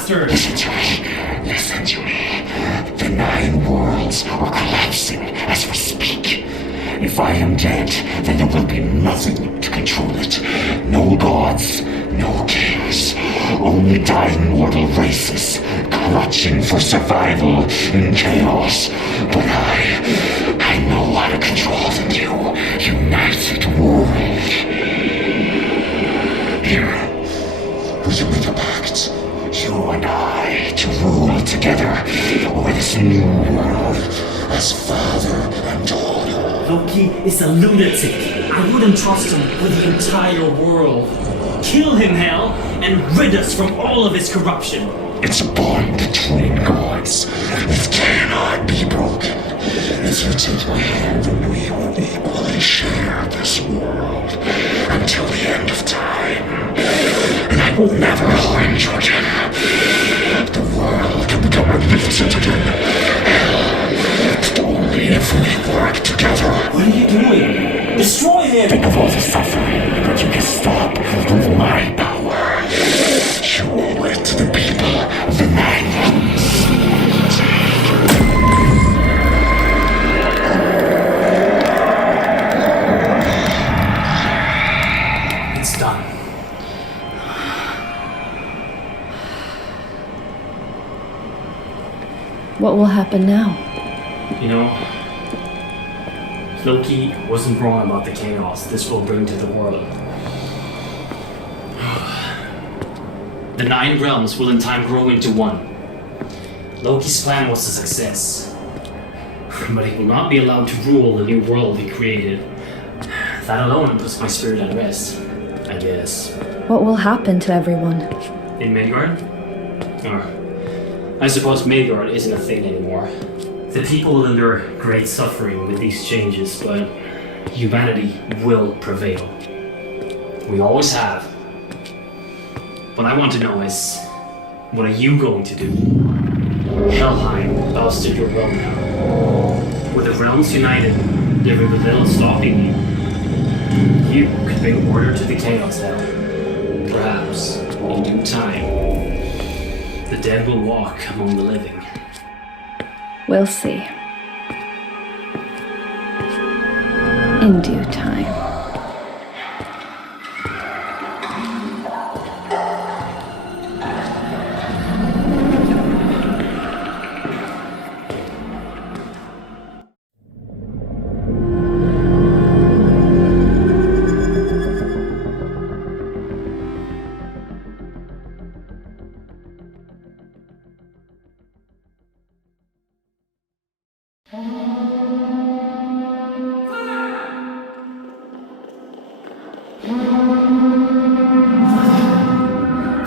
Listen to me. Listen to me. The 9 worlds are collapsing as we speak. If I am dead, then there will be nothing to control it. No gods, no kings. Only dying mortal races, clutching for survival in chaos. But I know how to control the new, united world. Here, would you make a pact? You and I to rule together over this new world as father and daughter. Loki is a lunatic. I wouldn't trust him with the entire world. Kill him, Hel, and rid us from all of his corruption. It's a bond between gods. It cannot be broken. If you take my hand, then we will equally share this world until the end of time. And I will never harm Jordan. The world can become magnificent again. But only if we work together. What are you doing? Destroy him! Think of all the suffering that you can stop with my power. You owe it to the people What will happen now? You know, Loki wasn't wrong about the chaos this will bring to the world. The 9 realms will in time grow into one. Loki's plan was a success, but he will not be allowed to rule the new world he created. That alone puts my spirit at rest, I guess. What will happen to everyone? In Midgard? Or, I suppose Midgard isn't a thing anymore. The people will endure great suffering with these changes, but humanity will prevail. We always have. What I want to know is, what are you going to do? Helheim ousted your realm now. With the realms united, there will be little stopping you. You could bring order to the chaos now. Perhaps, in due time, the dead will walk among the living. We'll see. In due time.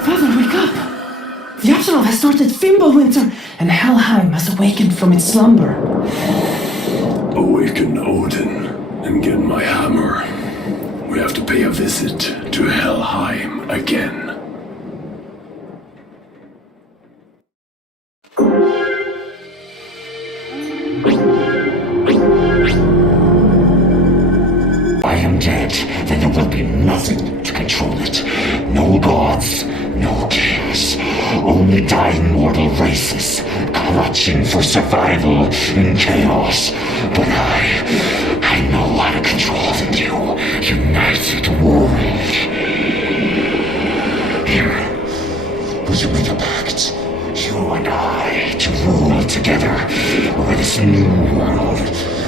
Father, wake up! The APSULOV has started Fimbulwinter, and Helheim has awakened from its slumber. Awaken Odin and get my hammer. We have to pay a visit to Helheim again. I am dead, then there will be nothing to control it. No gods, no kings. Only dying mortal races, clutching for survival in chaos. But I know how to control the new, united world. Here, would you make a pact? You and I to rule together over this new world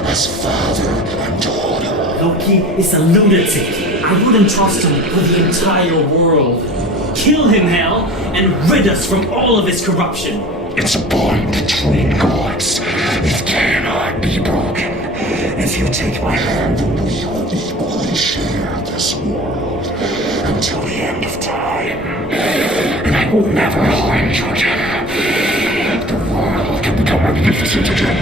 as father and daughter. Loki is a lunatic. I wouldn't trust him with the entire world. Kill him, Hel, and rid us from all of his corruption. It's a bond between gods. It cannot be broken. If you take my hand, we will equally share this world until the end of time. And I will never harm you again. The world can become magnificent again.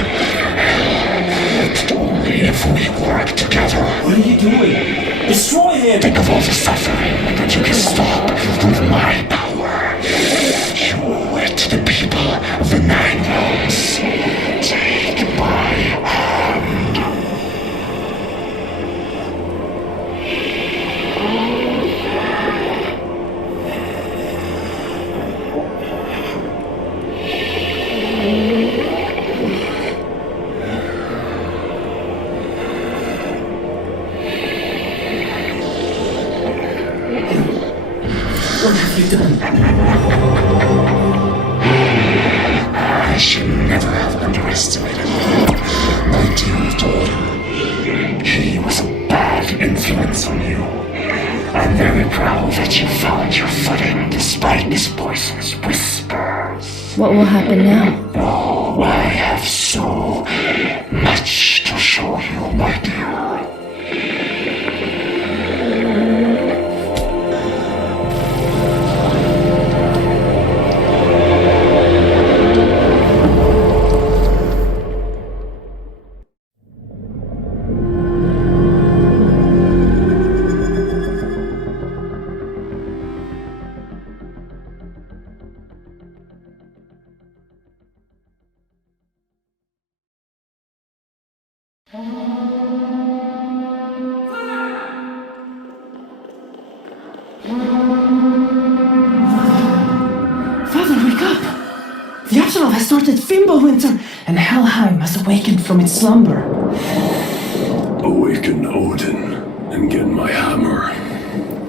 But only if we work together. What are you doing? Destroy him! Think of all the suffering that you can stop with my power. You owe it to the people of the 9 realms. Take my hand. What have you done? I should never have underestimated my dear daughter. He was a bad influence on you. I'm very proud that you found your footing despite this voice's whispers. What will happen now? Oh, I have so much to show you, my dear. Father, wake up! The APSULOV has started Fimbulwinter, and Helheim has awakened from its slumber. Awaken Odin and get my hammer.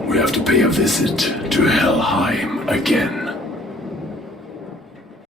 We have to pay a visit to Helheim again.